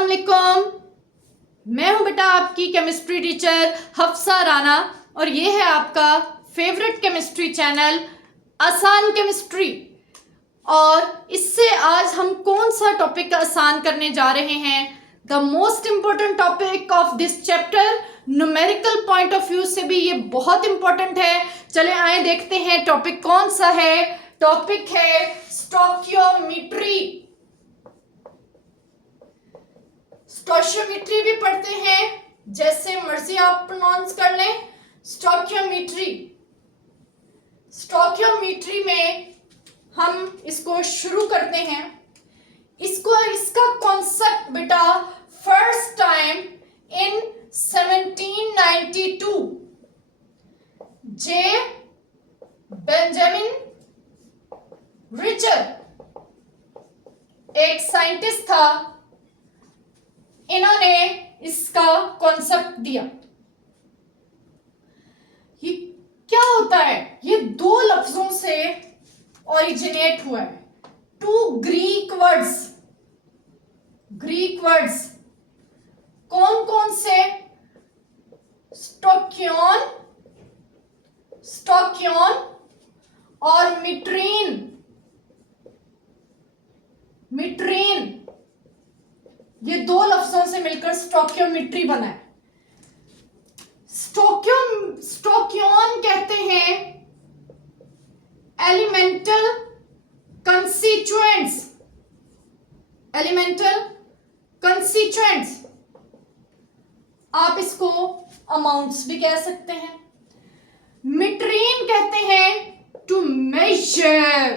अस्सलाम वालेकुम। मैं हूं बेटा आपकी केमिस्ट्री टीचर हफ्सा राना और ये है आपका फेवरेट केमिस्ट्री चैनल आसान केमिस्ट्री। और इससे आज हम कौन सा टॉपिक आसान करने जा रहे हैं? The most important topic of this chapter. Numerical point of view से भी ये बहुत इंपॉर्टेंट है। चले आए देखते हैं टॉपिक कौन सा है। टॉपिक है स्टोइकियोमेट्री। स्टोइकियोमेट्री भी पढ़ते हैं, जैसे मर्जी आप प्रोनाउंस कर लें। स्टोइकियोमेट्री, स्टोइकियोमेट्री में हम इसको शुरू करते हैं। इसका कॉन्सेप्ट बेटा first time in 1792 J Benjamin Richter एक साइंटिस्ट था, इन्होंने इसका कॉन्सेप्ट दिया। ये क्या होता है? ये दो लफ्जों से ओरिजिनेट हुआ है। Two Greek words. Greek words कौन कौन से? स्टोकियोन, स्टोकियोन और मिट्रीन। मिट्रीन, ये दो लफ्जों से मिलकर स्टोइकियोमेट्री बना है। स्टोकियोन कहते हैं एलिमेंटल कंस्टिट्यूएंट्स। एलिमेंटल कंस्टिट्यूएंट्स, आप इसको अमाउंट्स भी कह सकते हैं। मिट्रीन कहते हैं टू मेजर।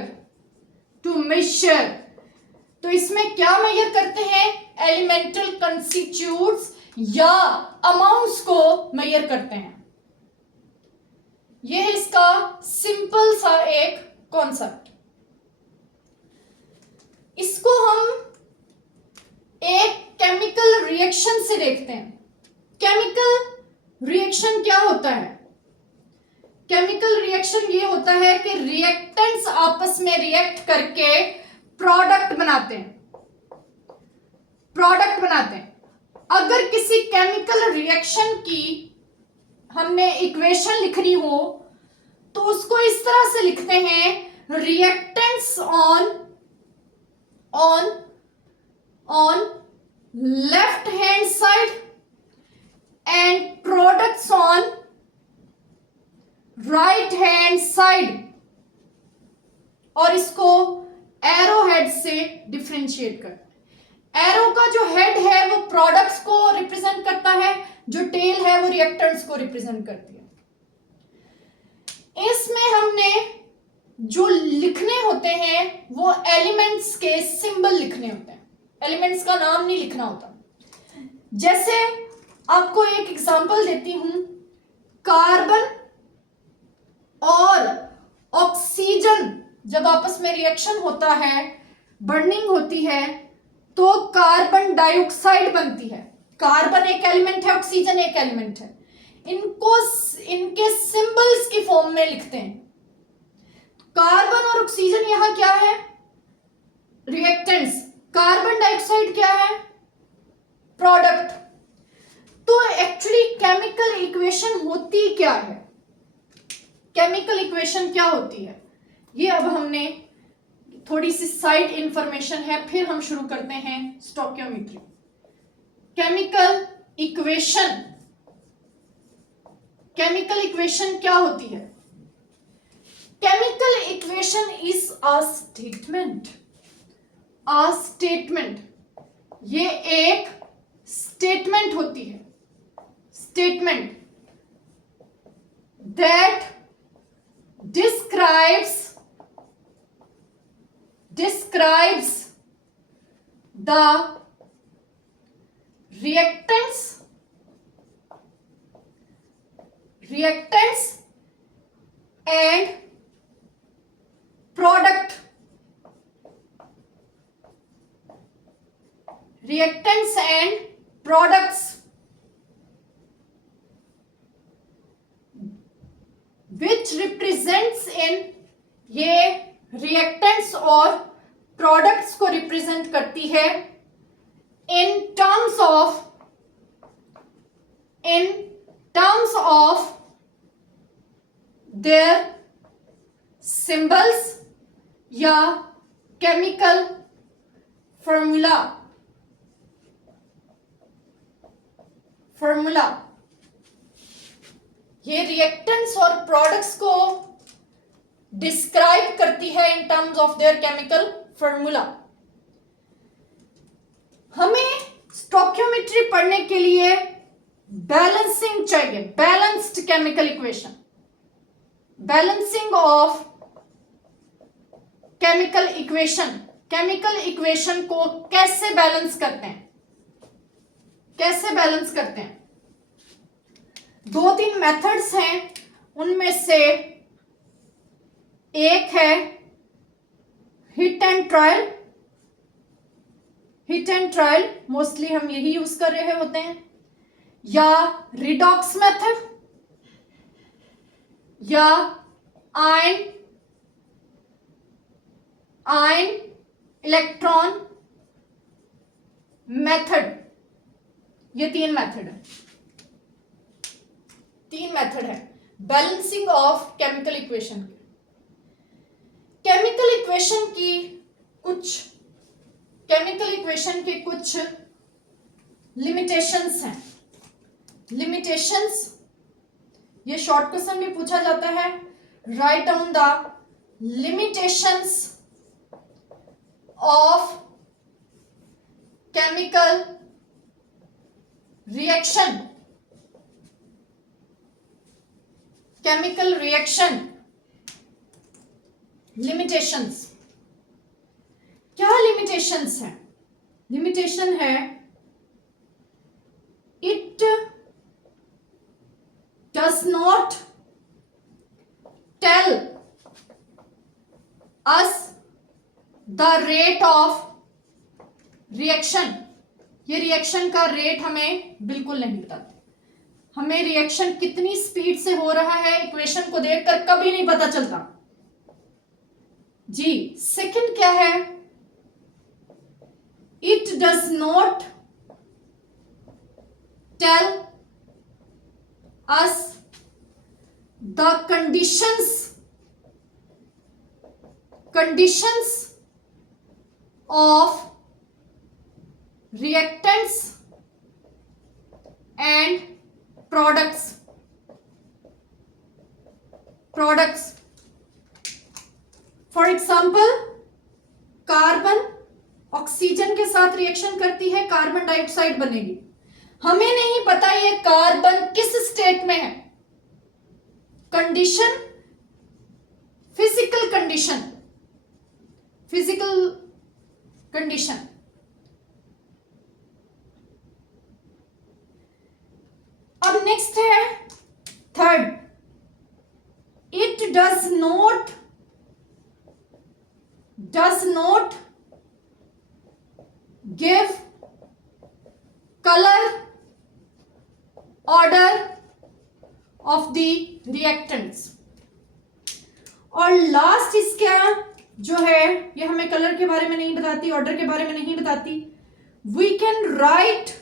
टू मेजर, तो इसमें क्या मेजर करते हैं? एलिमेंटल कंस्टिट्यूट्स या अमाउंट्स को मेजर करते हैं। यह है इसका सिंपल सा एक कॉन्सेप्ट। इसको हम एक केमिकल रिएक्शन से देखते हैं। केमिकल रिएक्शन क्या होता है? केमिकल रिएक्शन ये होता है कि रिएक्टेंट्स आपस में रिएक्ट करके प्रोडक्ट बनाते हैं। प्रोडक्ट बनाते हैं। अगर किसी केमिकल रिएक्शन की हमने इक्वेशन लिखनी हो तो उसको इस तरह से लिखते हैं, reactants on left hand side and products on right hand side. और इसको एरो हेड से डिफरेंशिएट करते हैं। एरो का जो हेड है वो प्रोडक्ट्स को रिप्रेजेंट करता है, जो टेल है वो रिएक्टेंट्स को रिप्रेजेंट करती है। इसमें हमने जो लिखने होते हैं वो एलिमेंट्स के सिंबल लिखने होते हैं, एलिमेंट्स का नाम नहीं लिखना होता। जैसे आपको एक एग्जांपल देती हूं, कार्बन और ऑक्सीजन जब आपस में रिएक्शन होता है, बर्निंग होती है, तो कार्बन डाइऑक्साइड बनती है। कार्बन एक एलिमेंट है, ऑक्सीजन एक एलिमेंट है। इनको इनके सिंबल्स की फॉर्म में लिखते हैं। कार्बन और ऑक्सीजन यहां क्या है? रिएक्टेंट्स। कार्बन डाइऑक्साइड क्या है? प्रोडक्ट। तो एक्चुअली केमिकल इक्वेशन होती क्या है? केमिकल इक्वेशन क्या होती है ये अब हमने थोड़ी सी साइड इंफॉर्मेशन है, फिर हम शुरू करते हैं stoichiometry. Chemical equation, chemical equation क्या होती है? Chemical equation is a statement. A statement, ये एक स्टेटमेंट होती है। Statement that describes the reactants and product, reactants and products which represents in, ये रिएक्टेंट्स और प्रोडक्ट्स को रिप्रेजेंट करती है in terms of their symbols या chemical formula ये रिएक्टेंट्स और प्रोडक्ट्स को डिस्क्राइब करती है in terms of their chemical formula. हमें स्टोइकियोमेट्री पढ़ने के लिए बैलेंसिंग चाहिए, balanced chemical equation, balancing of chemical equation. Chemical equation को कैसे बैलेंस करते हैं, कैसे बैलेंस करते हैं? दो तीन मेथड्स हैं, उनमें से एक है hit and trial. Hit and trial mostly हम यही यूज कर रहे होते हैं, या रिडॉक्स मेथड, या आयन इलेक्ट्रॉन मेथड। ये तीन मेथड है balancing of chemical equation. Chemical equation के कुछ लिमिटेशंस हैं। लिमिटेशंस, ये शॉर्ट क्वेश्चन में पूछा जाता है। Write down the limitations of chemical reaction. Chemical reaction limitations, क्या लिमिटेशंस है? लिमिटेशन है it does not tell us the rate of reaction. ये रिएक्शन का रेट हमें बिल्कुल नहीं बताते। हमें रिएक्शन कितनी स्पीड से हो रहा है इक्वेशन को देखकर कभी नहीं पता चलता जी। सेकंड क्या है? It does not tell us the conditions of reactants and products। For example, carbon oxygen के साथ रिएक्शन करती है, कार्बन डाइऑक्साइड बनेगी। हमें नहीं पता ये कार्बन किस स्टेट में है। Condition, physical condition. अब नेक्स्ट है third, it does not give colour order of the reactants. और लास्ट इसका जो है, ये हमें कलर के बारे में नहीं बताती, ऑर्डर के बारे में नहीं बताती। We can write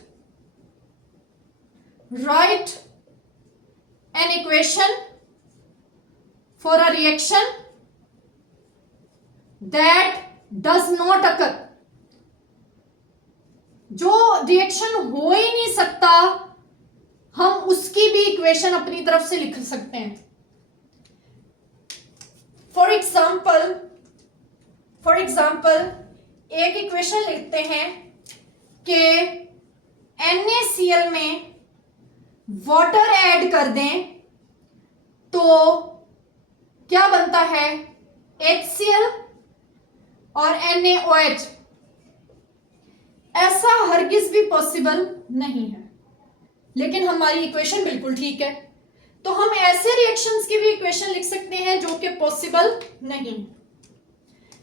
an equation for a reaction that does not occur। जो रिएक्शन हो ही नहीं सकता, हम उसकी भी इक्वेशन अपनी तरफ से लिख सकते हैं। फॉर एग्जाम्पल एक इक्वेशन लिखते हैं कि NaCl में वाटर ऐड कर दें तो क्या बनता है? HCl और NaOH। ऐसा हरगिज भी पॉसिबल नहीं है, लेकिन हमारी इक्वेशन बिल्कुल ठीक है। तो हम ऐसे रिएक्शंस की भी इक्वेशन लिख सकते हैं जो कि पॉसिबल नहीं है।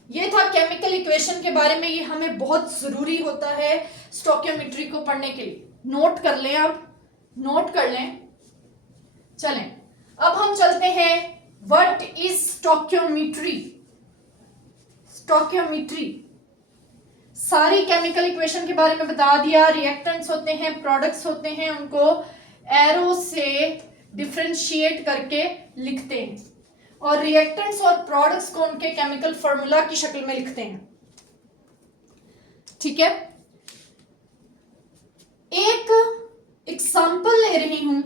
ये था केमिकल इक्वेशन के बारे में। ये हमें बहुत जरूरी होता है स्टोइकियोमेट्री को पढ़ने के लिए। नोट कर लें, आप नोट कर लें। चलें, अब हम चलते हैं व्हाट इज स्टोइकियोमेट्री। सारी केमिकल इक्वेशन के बारे में बता दिया। रिएक्टेंट्स होते हैं, प्रोडक्ट्स होते हैं, उनको एरो से डिफरेंशिएट करके लिखते हैं और रिएक्टेंट्स और प्रोडक्ट्स को उनके केमिकल फॉर्मूला की शक्ल में लिखते हैं। ठीक है, एक एग्जाम्पल ले रही हूं।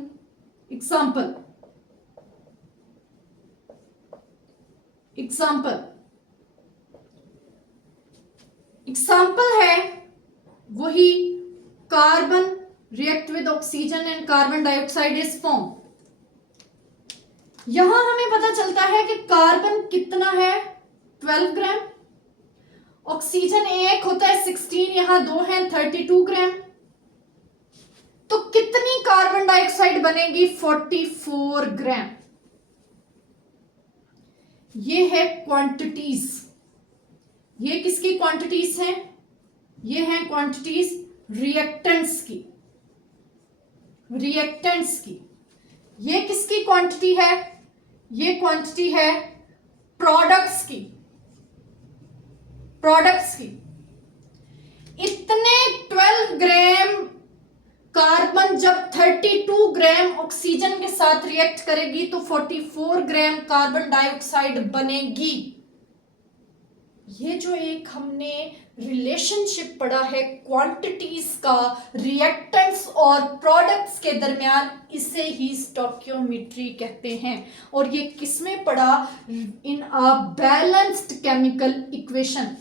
एग्जाम्पल है वही carbon react with oxygen and carbon dioxide is form. यहां हमें पता चलता है कि कार्बन कितना है 12 ग्राम, ऑक्सीजन एक होता है 16, यहां 2 है 32 ग्राम। तो कितनी कार्बन डाइऑक्साइड बनेगी 44 ग्राम। ये है क्वांटिटीज। ये किसकी क्वांटिटीज हैं? ये हैं क्वांटिटीज रिएक्टेंट्स की। ये किसकी क्वांटिटी है? ये क्वांटिटी है प्रोडक्ट्स की। इतने 12 ग्राम कार्बन जब 32 ग्राम ऑक्सीजन के साथ रिएक्ट करेगी तो 44 ग्राम कार्बन डाइऑक्साइड बनेगी। ये जो एक हमने रिलेशनशिप पढ़ा है क्वांटिटीज का रिएक्टेंट्स और प्रोडक्ट्स के दरमियान, इसे ही स्टोइकियोमेट्री कहते हैं। और ये किसमें पढ़ा? इन अ बैलेंस्ड केमिकल इक्वेशन।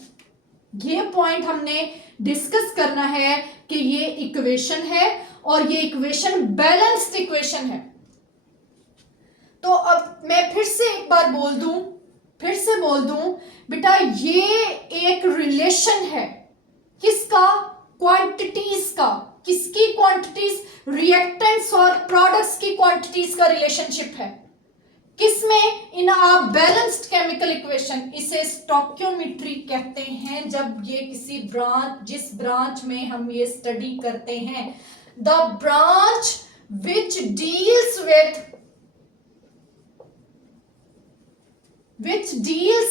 ये पॉइंट हमने डिस्कस करना है कि ये इक्वेशन है और ये इक्वेशन बैलेंस्ड इक्वेशन है। तो अब मैं फिर से एक बार बोल दूं बेटा, ये एक रिलेशन है किसका? क्वांटिटीज का। किसकी क्वांटिटीज? रिएक्टेंट्स और प्रोडक्ट्स की क्वांटिटीज का रिलेशनशिप है। किसमें? इन अ बैलेंस्ड केमिकल इक्वेशन। इसे स्टोइकियोमेट्री कहते हैं। जब ये किसी जिस ब्रांच में हम ये स्टडी करते हैं, the branch which deals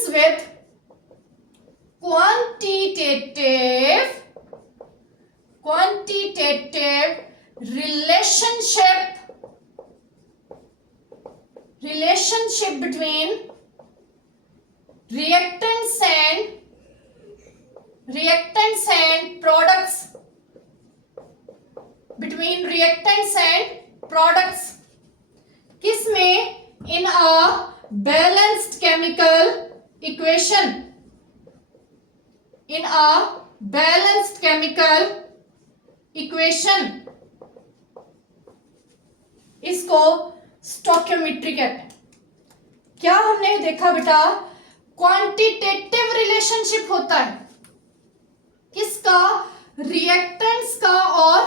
with quantitative relationship between reactants and products। किसमें? in a balanced chemical equation। इसको स्टोइकियोमेट्री कहते हैं। क्या हमने देखा बेटा? क्वांटिटेटिव रिलेशनशिप होता है किसका? रिएक्टेंट्स का और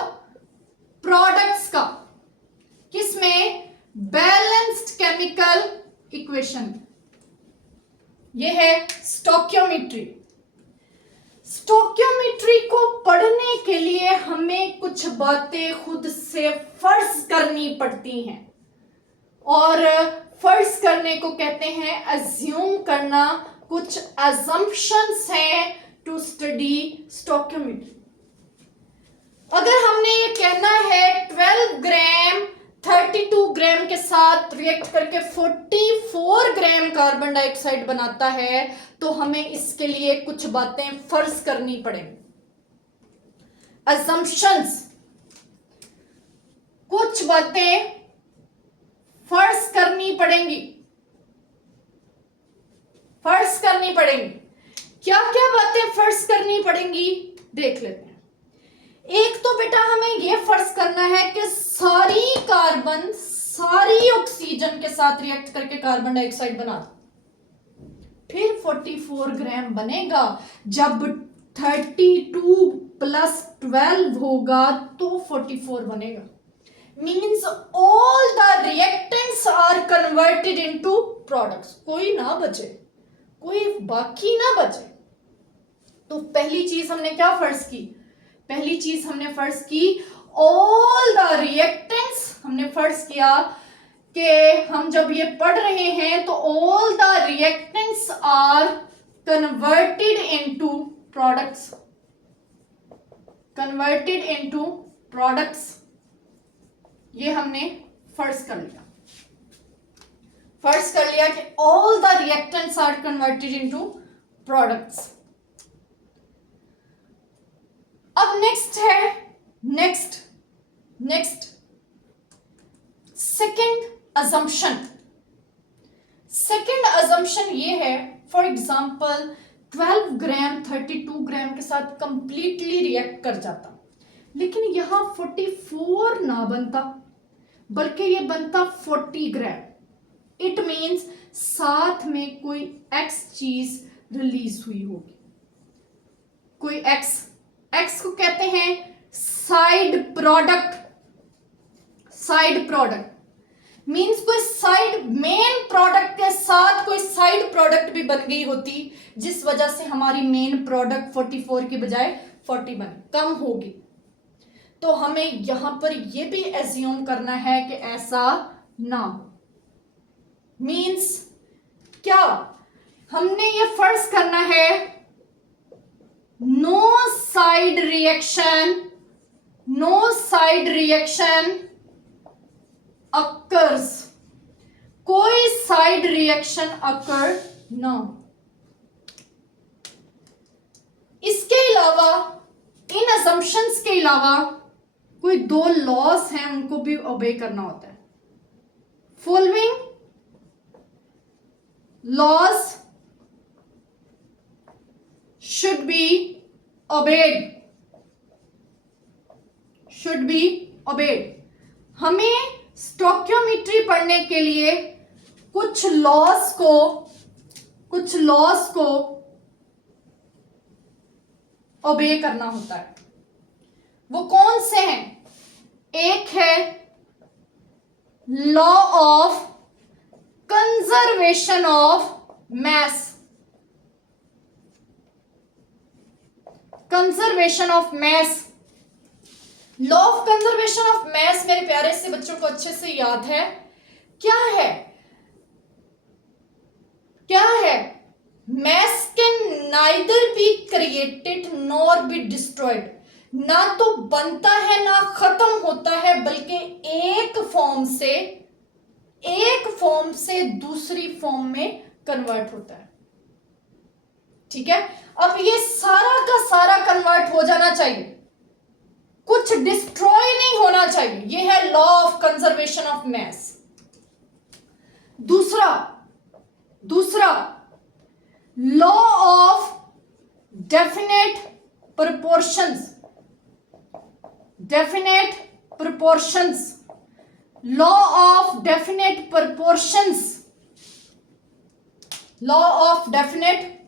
प्रोडक्ट्स का। किसमें? Balanced chemical equation. ये है स्टोइकियोमेट्री। स्टोइकियोमेट्री को पढ़ने के लिए हमें कुछ बातें खुद से फर्ज करनी पड़ती हैं और फर्ज करने को कहते हैं अज्यूम करना। कुछ अजम्पशंस हैं टू स्टडी स्टोइकियोमेट्री। अगर हमने ये कहना है 12 ग्राम 32 ग्राम के साथ रिएक्ट करके 44 ग्राम कार्बन डाइऑक्साइड बनाता है, तो हमें इसके लिए कुछ बातें फर्ज करनी पड़ेंगी। असम्पशंस, कुछ बातें फर्ज करनी पड़ेंगी। क्या क्या बातें फर्ज करनी पड़ेंगी देख लेते हैं। एक तो बेटा हमें यह फर्ज करना है कि सारी कार्बन सारी ऑक्सीजन के साथ रिएक्ट करके कार्बन डाइऑक्साइड बना दो। फिर 44 ग्राम बनेगा। जब 32 प्लस 12 होगा तो 44 बनेगा। Means all the reactants are converted into products. कोई ना बचे, कोई बाकी ना बचे। तो पहली चीज हमने क्या फर्ज की? पहली चीज हमने फर्ज की ऑल द रिएक्टेंट्स। हमने फर्ज किया कि हम जब ये पढ़ रहे हैं तो all the reactants are converted into products. Converted into products, ये हमने फर्ज कर लिया। फर्ज कर लिया कि all the reactants are converted into products. अब नेक्स्ट है, next second assumption. Second assumption ये है, फॉर एग्जांपल 12 ग्राम 32 ग्राम के साथ कंप्लीटली रिएक्ट कर जाता, लेकिन यहां 44 ना बनता बल्कि ये बनता 40 ग्राम। इट मीन्स साथ में कोई एक्स चीज रिलीज हुई होगी, कोई एक्स को कहते हैं side product. Side product means कोई साइड, मेन प्रोडक्ट के साथ कोई साइड प्रोडक्ट भी बन गई होती, जिस वजह से हमारी मेन प्रोडक्ट 44 की बजाय 41 कम होगी। तो हमें यहां पर यह भी एज्यूम करना है कि ऐसा ना हो। मीन्स क्या, हमने ये फर्ज करना है नो साइड रिएक्शन अकर्स, कोई साइड रिएक्शन अकर ना। इसके अलावा, इन असम्पशंस के अलावा कोई 2 लॉस हैं, उनको भी ओबे करना होता है। Following laws should be obeyed। हमें स्टोकियोमेट्री पढ़ने के लिए कुछ लॉस को ओबे करना होता है। वो कौन से हैं? एक है law of conservation of mess. Conservation of mess, law of conservation of mess मेरे प्यारे से बच्चों को अच्छे से याद है। क्या है? Mass can neither be created nor be destroyed. ना तो बनता है ना खत्म होता है, बल्कि एक फॉर्म से दूसरी फॉर्म में कन्वर्ट होता है। ठीक है, अब ये सारा का सारा कन्वर्ट हो जाना चाहिए, कुछ डिस्ट्रॉय नहीं होना चाहिए। ये है law of conservation of mass. दूसरा law of definite proportions. Law of definite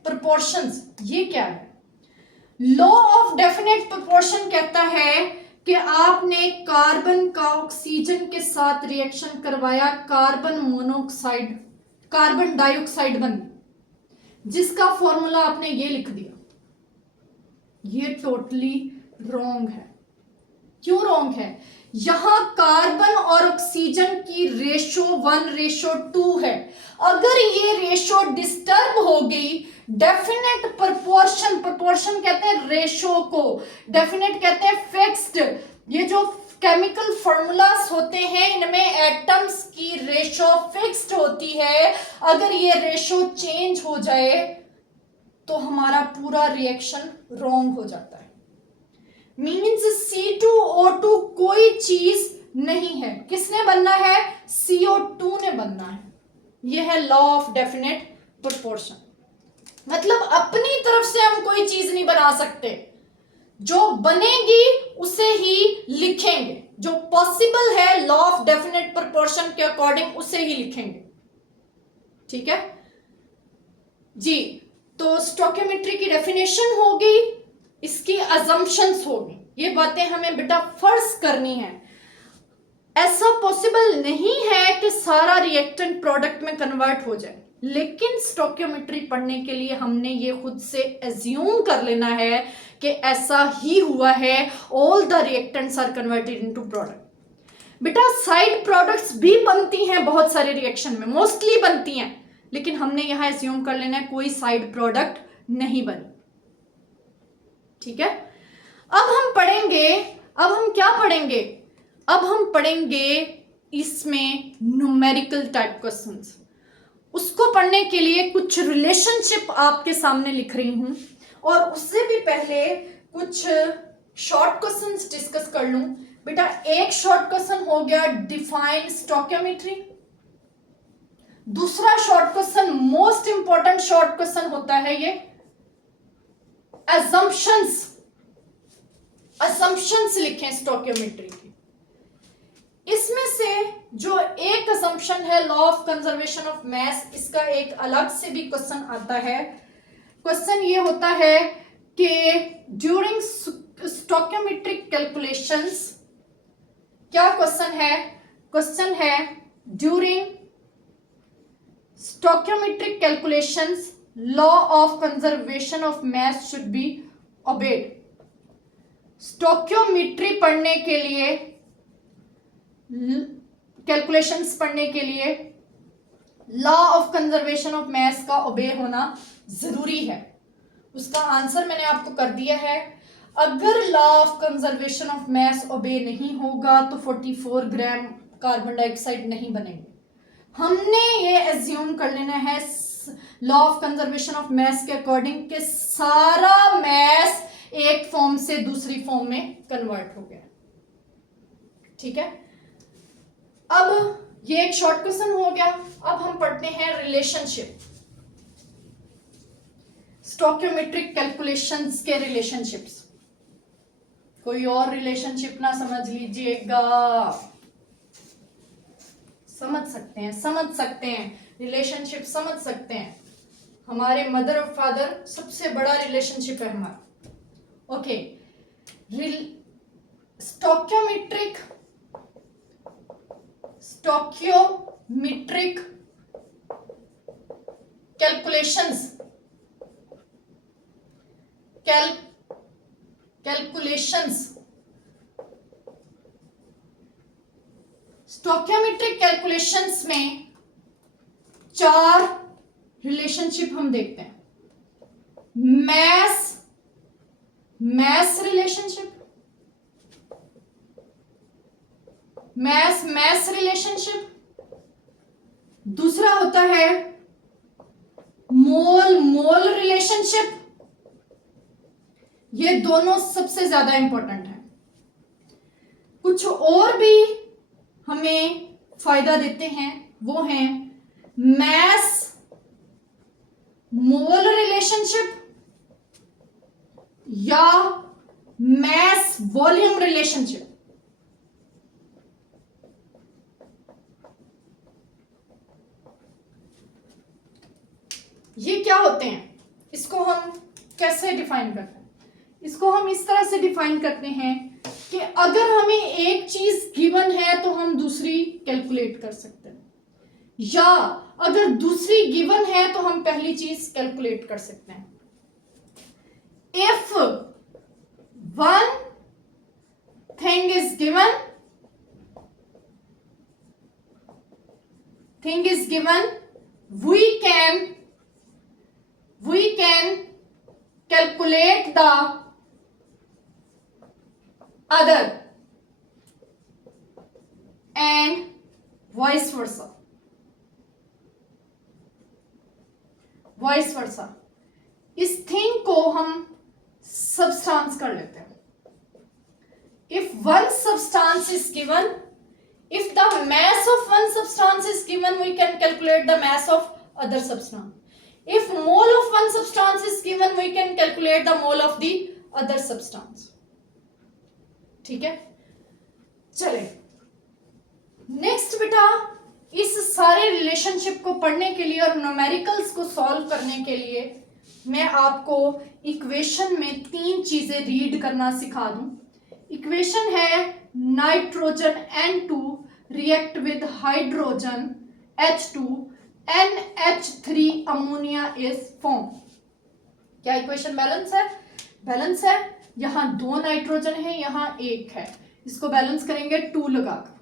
proportions, ये क्या है? लॉ ऑफ डेफिनेट प्रोपोर्शन कहता है कि आपने कार्बन का ऑक्सीजन के साथ रिएक्शन करवाया, कार्बन डाइऑक्साइड बन, जिसका फॉर्मूला आपने ये लिख दिया। ये टोटली रॉन्ग है। क्यों रॉन्ग है? यहां कार्बन और ऑक्सीजन की रेशो 1:2 है। अगर ये रेशो डिस्टर्ब हो गई, डेफिनेट प्रोपोर्शन कहते हैं रेशो को, डेफिनेट कहते हैं फिक्स्ड। ये जो केमिकल फॉर्मूलास होते हैं, इनमें एटम्स की रेशो फिक्स्ड होती है। अगर ये रेशो चेंज हो जाए तो हमारा पूरा रिएक्शन रॉन्ग हो जाता है। मीन्स C2O2 कोई चीज नहीं है, किसने बनना है? CO2 ने बनना है। यह है लॉ ऑफ डेफिनेट प्रोपोर्शन। मतलब अपनी तरफ से हम कोई चीज नहीं बना सकते, जो बनेगी उसे ही लिखेंगे, जो पॉसिबल है लॉ ऑफ डेफिनेट प्रोपोर्शन के अकॉर्डिंग उसे ही लिखेंगे। ठीक है जी, तो स्टोकियोमेट्री की डेफिनेशन होगी, इसकी अजम्पशंस होगी। ये बातें हमें बेटा फर्ज करनी है। ऐसा पॉसिबल नहीं है कि सारा रिएक्टेंट प्रोडक्ट में कन्वर्ट हो जाए, लेकिन स्टोकियोमेट्री पढ़ने के लिए हमने ये खुद से एज्यूम कर लेना है कि ऐसा ही हुआ है। All the reactants are converted into product. बेटा साइड प्रोडक्ट्स भी बनती हैं बहुत सारे रिएक्शन में, मोस्टली बनती हैं, लेकिन हमने यहां एज्यूम कर लेना है कोई साइड प्रोडक्ट नहीं बनी। ठीक है, अब हम पढ़ेंगे, अब हम क्या पढ़ेंगे, अब हम पढ़ेंगे इसमें न्यूमेरिकल टाइप क्वेश्चंस। उसको पढ़ने के लिए कुछ रिलेशनशिप आपके सामने लिख रही हूं, और उससे भी पहले कुछ शॉर्ट क्वेश्चंस डिस्कस कर लूं। बेटा एक शॉर्ट क्वेश्चन हो गया डिफाइन स्टोइकियोमेट्री। दूसरा short question, most important short question होता है ये assumptions, assumptions लिखें स्टोइकियोमेट्री की। इसमें से जो एक assumption है लॉ ऑफ कंजर्वेशन ऑफ मास, इसका एक अलग से भी क्वेश्चन आता है। क्वेश्चन ये होता है कि ड्यूरिंग स्टोइकियोमेट्रिक कैलकुलेशंस, क्या क्वेश्चन है, क्वेश्चन है during stoichiometric calculations law of conservation of mass should be obeyed. Stoichiometry पढ़ने के लिए, कैलकुलेशंस पढ़ने के लिए law of conservation of mass का ओबे होना जरूरी है। उसका आंसर मैंने आपको कर दिया है। अगर law of conservation of mass obey नहीं होगा तो 44 ग्राम कार्बन डाइऑक्साइड नहीं बनेंगे। हमने ये एज्यूम कर लेना है लॉ ऑफ कंजर्वेशन ऑफ मास के अकॉर्डिंग कि सारा मास एक फॉर्म से दूसरी फॉर्म में कन्वर्ट हो गया। ठीक है, अब ये एक शॉर्ट क्वेश्चन हो गया। अब हम पढ़ते हैं रिलेशनशिप, स्टोइकियोमेट्रिक कैलकुलेशंस के रिलेशनशिप्स। कोई और रिलेशनशिप ना समझ लीजिएगा, समझ सकते हैं, समझ सकते हैं, रिलेशनशिप समझ सकते हैं। हमारे मदर और फादर सबसे बड़ा रिलेशनशिप है हमारा। Okay, stoichiometric calculations, stoichiometric calculations में 4 रिलेशनशिप हम देखते हैं। Mass relationship, mass relationship. दूसरा होता है मोल रिलेशनशिप। ये दोनों सबसे ज्यादा इंपॉर्टेंट है। कुछ और भी हमें फायदा देते हैं, वो हैं मैस मोल रिलेशनशिप या मैस वॉल्यूम रिलेशनशिप। ये क्या होते हैं, इसको हम कैसे डिफाइन करते हैं? इसको हम इस तरह से डिफाइन करते हैं कि अगर हमें एक चीज गिवन है तो हम दूसरी कैलकुलेट कर सकते हैं, या अगर दूसरी गिवन है तो हम पहली चीज कैलकुलेट कर सकते हैं। If one thing is given, we can calculate the other and vice versa। इस थिंग को हम सब्सटेंस कर लेते हैं। If one substance is given, if the mass of one substance is given, we can calculate the mass of other substance. If mole of one substance is given, we can calculate the mole of the other substance। ठीक है, चले next बेटा। इस सारे relationship को पढ़ने के लिए और न्यूमेरिकल्स को सॉल्व करने के लिए मैं आपको इक्वेशन में 3 चीजें रीड करना सिखा दूं। इक्वेशन है nitrogen N2 react with hydrogen H2 NH3 ammonia is form. क्या इक्वेशन बैलेंस है? बैलेंस है। यहां 2 नाइट्रोजन है, यहां 1 है, इसको बैलेंस करेंगे 2 लगाकर।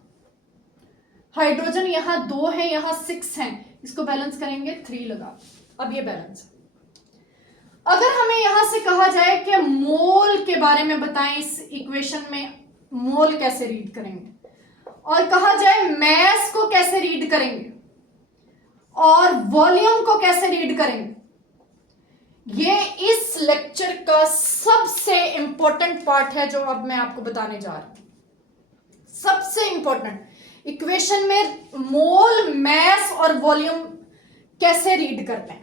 हाइड्रोजन यहां 2 है, यहां 6 है, इसको बैलेंस करेंगे 3 लगा। अब ये बैलेंस। अगर हमें यहां से कहा जाए कि मोल के बारे में बताएं, इस इक्वेशन में मोल कैसे रीड करेंगे, और कहा जाए मैस को कैसे रीड करेंगे और वॉल्यूम को कैसे रीड करेंगे, ये इस लेक्चर का सबसे इंपॉर्टेंट पार्ट है जो अब मैं आपको बताने जा रहा हूं। सबसे इंपॉर्टेंट, इक्वेशन में मोल, मैस और वॉल्यूम कैसे रीड करते हैं।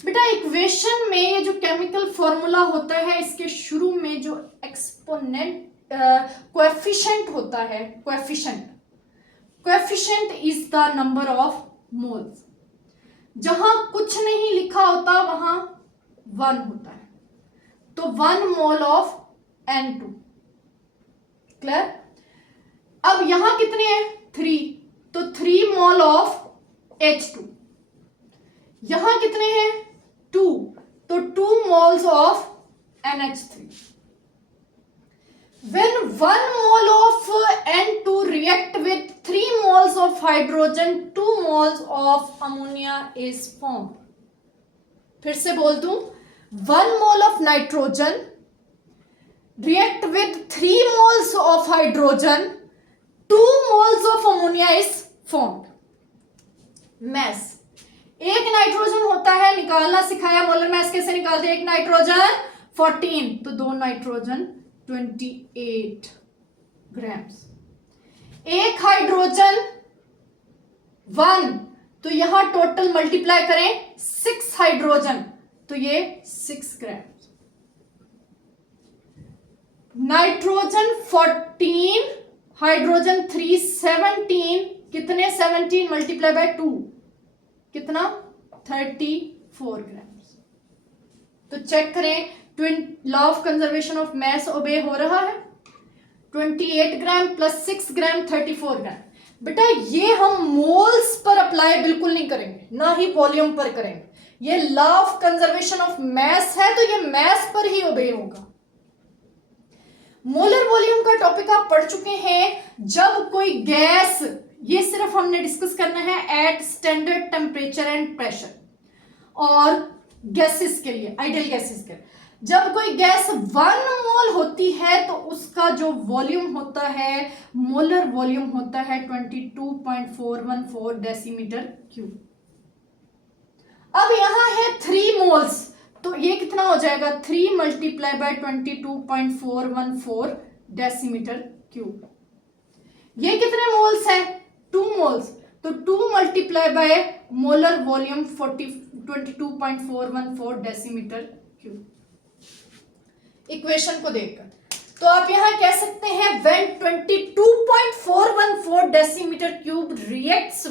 बेटा इक्वेशन में ये जो केमिकल फॉर्मूला होता है, इसके शुरू में जो एक्सपोनेंट कोएफिशिएंट होता है, coefficient is the number of moles. जहां कुछ नहीं लिखा होता वहां 1 होता है, तो 1 मोल ऑफ N2। क्लियर? अब यहां कितने हैं? 3, तो 3 मोल ऑफ H2। यहां कितने हैं? 2, तो 2 moles of NH3। When 1 mole of N2 react with 3 moles of hydrogen, 2 moles of ammonia is formed। फिर से बोल दूं, 1 mole of nitrogen react with 3 moles of hydrogen, 2 moles of ammonia is formed। mass, एक nitrogen होता है, निकालना सिखाया, molar mass कैसे निकालते हैं। एक नाइट्रोजन 14, तो 2 नाइट्रोजन 28 ग्राम्स। एक हाइड्रोजन 1, तो यहां टोटल मल्टीप्लाई करें 6 हाइड्रोजन, तो ये 6 ग्राम्स। नाइट्रोजन 14, हाइड्रोजन 3 17, कितने 17 मल्टीप्लाई बाय 2, कितना 34 ग्राम्स। तो चेक करें, law of conservation of mass obey हो रहा है। 28 ग्राम प्लस 6 ग्राम 34 ग्राम। बेटा ये हम मोल्स पर अप्लाई बिल्कुल नहीं करेंगे, ना ही वॉल्यूम पर करेंगे। ये law of conservation of mess है, तो ये मैस पर ही ओबे होगा। मोलर वॉल्यूम का टॉपिक आप पढ़ चुके हैं। जब कोई गैस, ये सिर्फ हमने डिस्कस करना है at standard temperature and pressure, और गैसेस के लिए, आइडियल गैसेस के लिए, जब कोई गैस 1 मोल होती है तो उसका जो वॉल्यूम होता है, मोलर वॉल्यूम होता है 22.414 डेसीमीटर क्यूब। अब यहां है 3 मोल्स, तो ये कितना हो जाएगा, 3 मल्टीप्लाई बाय 22.414 डेसीमीटर क्यूब। ये कितने मोल्स है, 2 मोल्स, तो 2 multiply by molar volume 22.414 decimetre cube. Equation को देखकर तो आप यहां कह सकते हैं when 22.414 decimetre cube reacts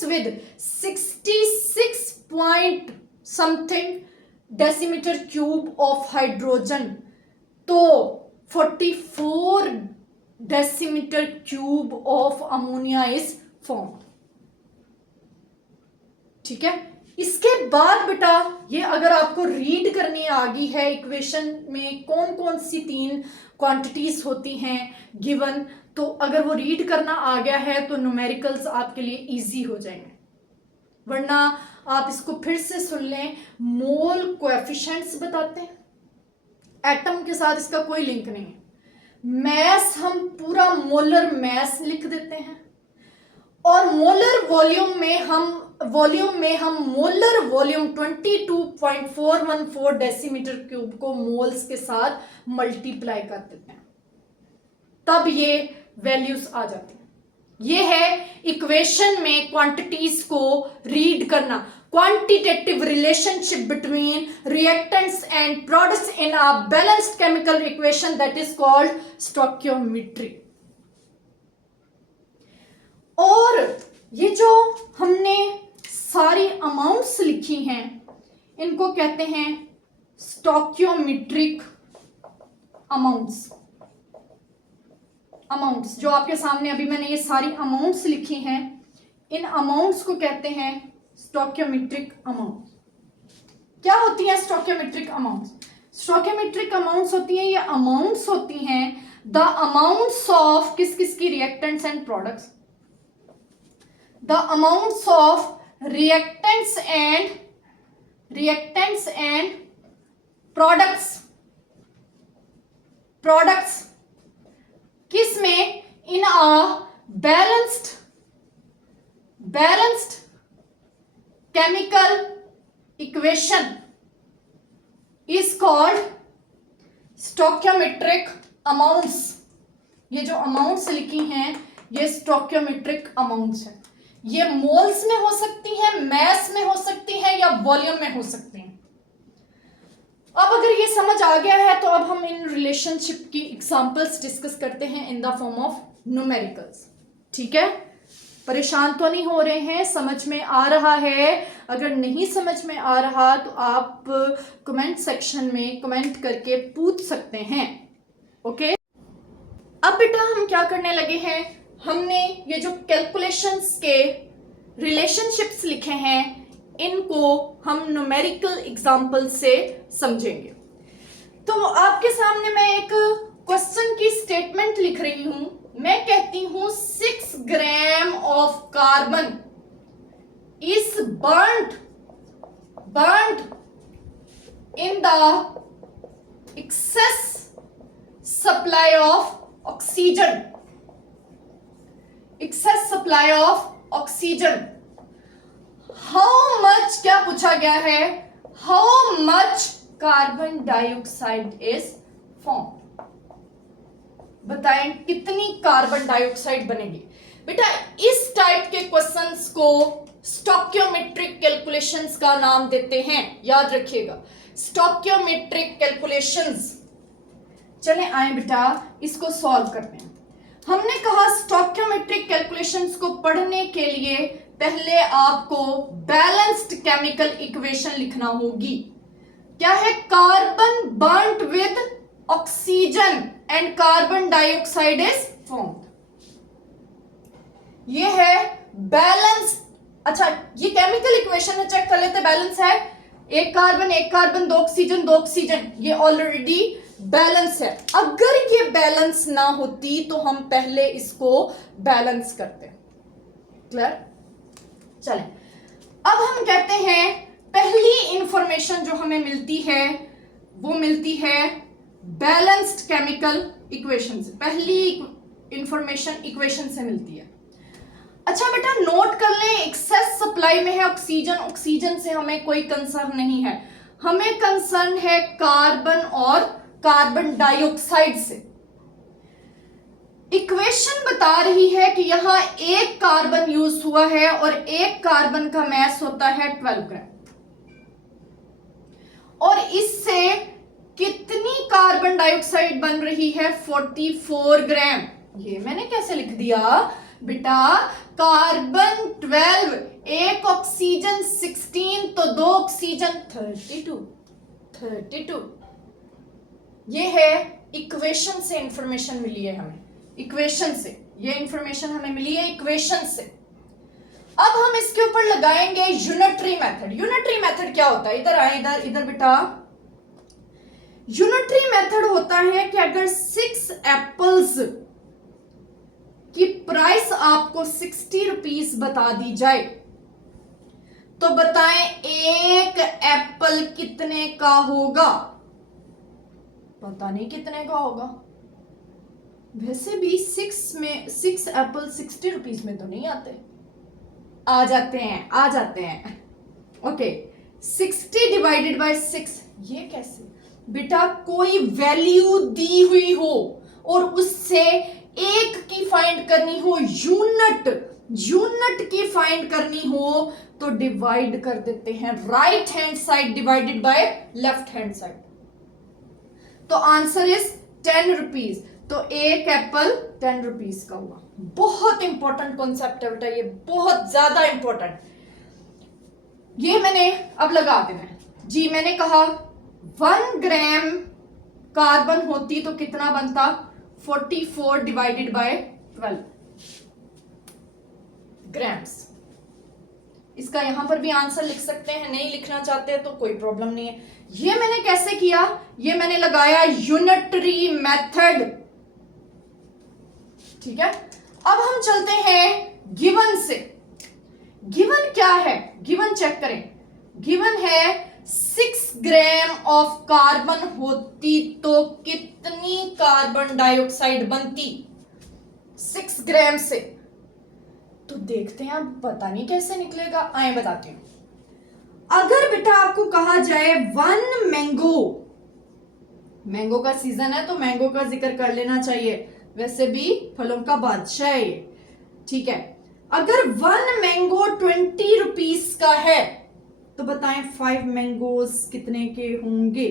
with 66 point something decimetre cube of hydrogen, तो 44 decimetre cube of ammonia is form. ठीक है, इसके बाद बेटा ये अगर आपको रीड करनी आ गई है, इक्वेशन में कौन कौन सी 3 क्वांटिटीज होती हैं गिवन, तो अगर वो रीड करना आ गया है तो न्यूमेरिकल्स आपके लिए इजी हो जाएंगे। वरना आप इसको फिर से सुन लें, मोल कोएफिशिएंट्स बताते हैं, एटम के साथ इसका कोई लिंक नहीं है। मैस हम पूरा मोलर मैस लिख देते हैं, और मोलर वॉल्यूम में हम मोलर वॉल्यूम 22.414 डेसीमीटर क्यूब को मोल्स के साथ मल्टीप्लाई कर देते हैं, तब ये वैल्यूज आ जाती हैं। ये है इक्वेशन में क्वांटिटीज को रीड करना, quantitative relationship between reactants and products in a balanced chemical equation that is called stoichiometry. और ये जो हमने सारी अमाउंट्स लिखी हैं, इनको कहते हैं स्टोइकियोमेट्रिक अमाउंट्स जो आपके सामने अभी मैंने ये सारी अमाउंट्स लिखी हैं, इन अमाउंट्स को कहते हैं स्टोइकियोमेट्रिक अमाउंट्स। क्या होती हैं स्टोइकियोमेट्रिक अमाउंट्स? स्टोइकियोमेट्रिक अमाउंट्स होती हैं, ये अमाउंट्स होती हैं द अमाउंट्स ऑफ किस की reactants and products, the amounts of reactants and products products किस में, in a balanced chemical equation is called stoichiometric amounts. ये जो अमाउंट्स लिखी हैं ये स्टोइकियोमेट्रिक अमाउंट्स है। ये मोल्स में हो सकती हैं, मैस में हो सकती हैं, या वॉल्यूम में हो सकती हैं। अब अगर ये समझ आ गया है तो अब हम इन रिलेशनशिप की एग्जांपल्स डिस्कस करते हैं in the form of numericals. ठीक है, परेशान तो नहीं हो रहे हैं, समझ में आ रहा है? अगर नहीं समझ में आ रहा तो आप कमेंट सेक्शन में कमेंट करके पूछ सकते हैं। ओके, अब बेटा हम क्या करने लगे हैं, हमने ये जो कैलकुलेशंस के रिलेशनशिप्स लिखे हैं इनको हम न्यूमेरिकल एग्जांपल से समझेंगे। तो आपके सामने मैं एक क्वेश्चन की स्टेटमेंट लिख रही हूं। मैं कहती हूं 6 gram of carbon is burned in the excess supply of oxygen. Excess supply of oxygen. How much, क्या पूछा गया है, how much carbon dioxide is form. बताएं कितनी कार्बन डाइऑक्साइड बनेगी। बेटा इस टाइप के क्वेश्चंस को स्टोइकियोमेट्रिक कैलकुलेशंस का नाम देते हैं, याद रखिएगा, स्टोइकियोमेट्रिक कैलकुलेशंस। चले आए बेटा इसको सॉल्व करते हैं। हमने कहा स्टोइकियोमेट्रिक कैलकुलेशंस को पढ़ने के लिए पहले आपको बैलेंस्ड केमिकल इक्वेशन लिखना होगी। क्या है, carbon burned with oxygen and carbon dioxide is formed. ये है बैलेंस। अच्छा ये केमिकल इक्वेशन है, चेक कर लेते, बैलेंस है, एक कार्बन 2 ऑक्सीजन 2 ऑक्सीजन, ये ऑलरेडी बैलेंस है। अगर ये बैलेंस ना होती तो हम पहले इसको बैलेंस करते। क्लियर? चलें, अब हम कहते हैं पहली इंफॉर्मेशन जो हमें मिलती है वो मिलती है बैलेंस्ड केमिकल इक्वेशन से। पहली इंफॉर्मेशन इक्वेशन से मिलती है। अच्छा बेटा नोट कर लें, एक्सेस सप्लाई में है ऑक्सीजन, ऑक्सीजन से हमें कोई कंसर्न नहीं है, हमें कंसर्न है कार्बन और कार्बन डाइऑक्साइड से। इक्वेशन बता रही है कि यहां एक कार्बन यूज हुआ है और एक कार्बन का मैस होता है 12 ग्राम, और इससे कितनी कार्बन डाइऑक्साइड बन रही है, 44 ग्राम। ये मैंने कैसे लिख दिया बेटा, कार्बन 12, एक ऑक्सीजन 16, तो 2 ऑक्सीजन 32। ये है इक्वेशन से इंफॉर्मेशन मिली है हमें, इक्वेशन से ये इंफॉर्मेशन हमें मिली है इक्वेशन से। अब हम इसके ऊपर लगाएंगे यूनिटरी मेथड। यूनिटरी मेथड क्या होता है, इधर आए, इधर बेटा। यूनिटरी मेथड होता है कि अगर 6 एप्पल्स की प्राइस आपको 60 रुपीस बता दी जाए तो बताएं एक एप्पल कितने का होगा। पता नहीं कितने का होगा, वैसे भी 6 एप्पल 60 रुपीस में तो नहीं आते, आ जाते हैं। ओके, 60 डिवाइडेड बाय 6, ये कैसे बेटा, कोई वैल्यू दी हुई हो और उससे एक की फाइंड करनी हो, यूनिट की फाइंड करनी हो तो डिवाइड कर देते हैं, right hand side divided by left hand side. तो आंसर इज 10 रुपीज, तो एक एप्पल 10 रुपीज का हुआ। बहुत इंपॉर्टेंट कॉन्सेप्ट है बेटा, ये बहुत ज्यादा इंपॉर्टेंट। ये मैंने अब लगा देना है जी। मैंने कहा 1 ग्राम कार्बन होती तो कितना बनता, 44 डिवाइडेड बाय 12 ग्राम्स। इसका यहां पर भी आंसर लिख सकते हैं, नहीं लिखना चाहते तो कोई प्रॉब्लम नहीं है। ये मैंने कैसे किया, ये मैंने लगाया यूनिटरी मेथड। ठीक है, अब हम चलते हैं गिवन से। गिवन क्या है, गिवन चेक करें। गिवन है 6 ग्राम ऑफ कार्बन होती तो कितनी कार्बन डाइऑक्साइड बनती? 6 ग्राम से। तो देखते हैं, अब पता नहीं कैसे निकलेगा, आए बताती हूं। अगर बेटा आपको कहा जाए 1 मैंगो का सीजन है तो मैंगो का जिक्र कर लेना चाहिए, वैसे भी फलों का बादशाह है ये, ठीक है। अगर 1 मैंगो 20 रुपीस का है तो बताएं 5 मैंगोज कितने के होंगे?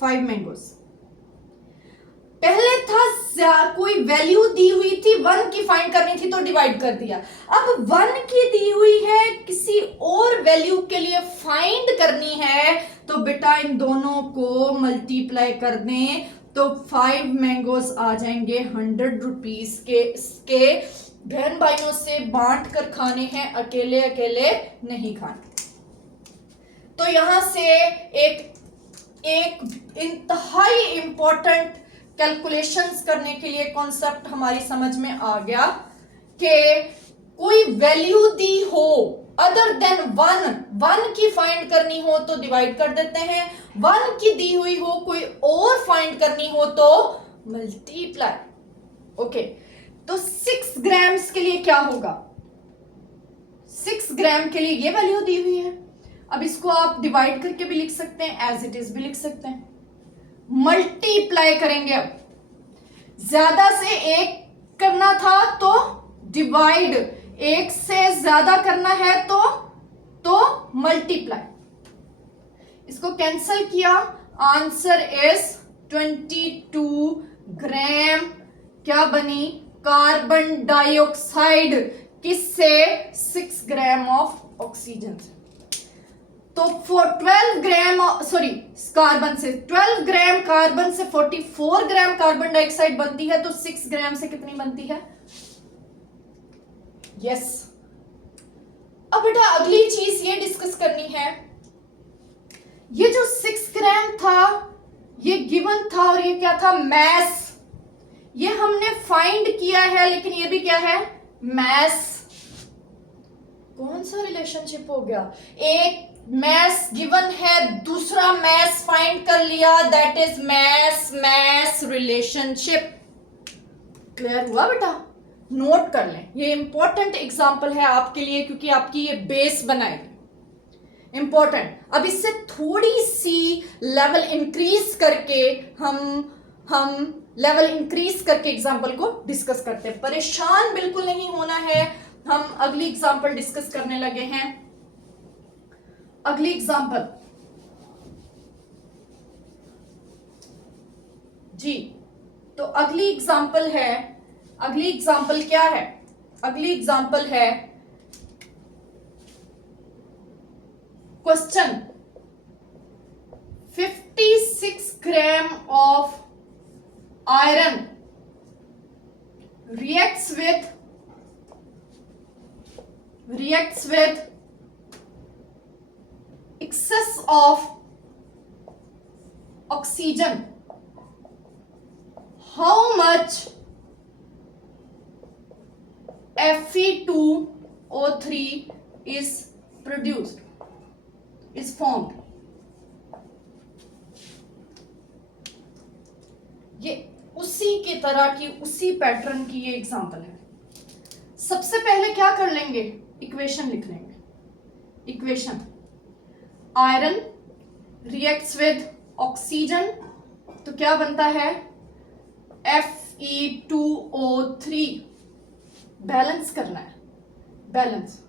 5 मैंगोज पहले था कोई वैल्यू दी हुई थी, 1 की फाइंड करनी थी तो डिवाइड कर दिया। अब 1 की दी हुई है, किसी और वैल्यू के लिए फाइंड करनी है तो बेटा इन दोनों को मल्टीप्लाई कर दें तो 5 मैंगोज आ जाएंगे 100 रुपीस के। बहन भाइयों से बांट कर खाने हैं, अकेले अकेले नहीं खाने। तो यहां से एक इंतहाई इंपॉर्टेंट कैलकुलेशंस करने के लिए कॉन्सेप्ट हमारी समझ में आ गया कि कोई वैल्यू दी हो अदर देन 1 की फाइंड करनी हो तो डिवाइड कर देते हैं, 1 की दी हुई हो कोई और फाइंड करनी हो तो मल्टीप्लाई। ओके, तो 6 ग्राम्स के लिए क्या होगा? 6 ग्राम के लिए ये वैल्यू दी हुई है। अब इसको आप डिवाइड करके भी लिख सकते हैं, एज इट इज भी लिख सकते हैं। मल्टीप्लाई करेंगे, अब ज्यादा से 1 करना था तो डिवाइड, 1 से ज्यादा करना है तो मल्टीप्लाई। इसको कैंसिल किया, आंसर इज 22 ग्राम क्या बनी? Carbon dioxide. किससे? 6 ग्राम ऑफ ऑक्सीजन से। तो 12 ग्राम कार्बन से 12 ग्राम कार्बन से 44 ग्राम कार्बन डाइऑक्साइड बनती है, तो 6 ग्राम से कितनी बनती है? यस। अब बेटा अगली चीज ये डिस्कस करनी है, ये जो 6 ग्राम था ये गिवन था और ये क्या था? मैस। ये हमने फाइंड किया है, लेकिन ये भी क्या है? मैस। कौन सा रिलेशनशिप हो गया? एक मैस गिवन है, दूसरा मैस फाइंड कर लिया, that is mass relationship. Clear हुआ बेटा? नोट कर लें, ये इंपॉर्टेंट एग्जांपल है आपके लिए क्योंकि आपकी ये बेस बनाएगी। इंपॉर्टेंट। अब इससे थोड़ी सी लेवल इंक्रीज करके हम लेवल इंक्रीज करके एग्जांपल को डिस्कस करते हैं। परेशान बिल्कुल नहीं होना है, हम अगली एग्जांपल डिस्कस करने लगे हैं। अगली एग्जांपल जी, तो अगली एग्जांपल क्या है? अगली एग्जांपल है question 56 gram of iron reacts with excess of oxygen. How much Fe2O3 is formed? ये उसी की तरह की, उसी पैटर्न की ये एग्जांपल है। सबसे पहले क्या कर लेंगे? इक्वेशन लिख लेंगे। Equation, iron reacts with oxygen, तो क्या बनता है? Fe2O3। बैलेंस करना है, बैलेंस।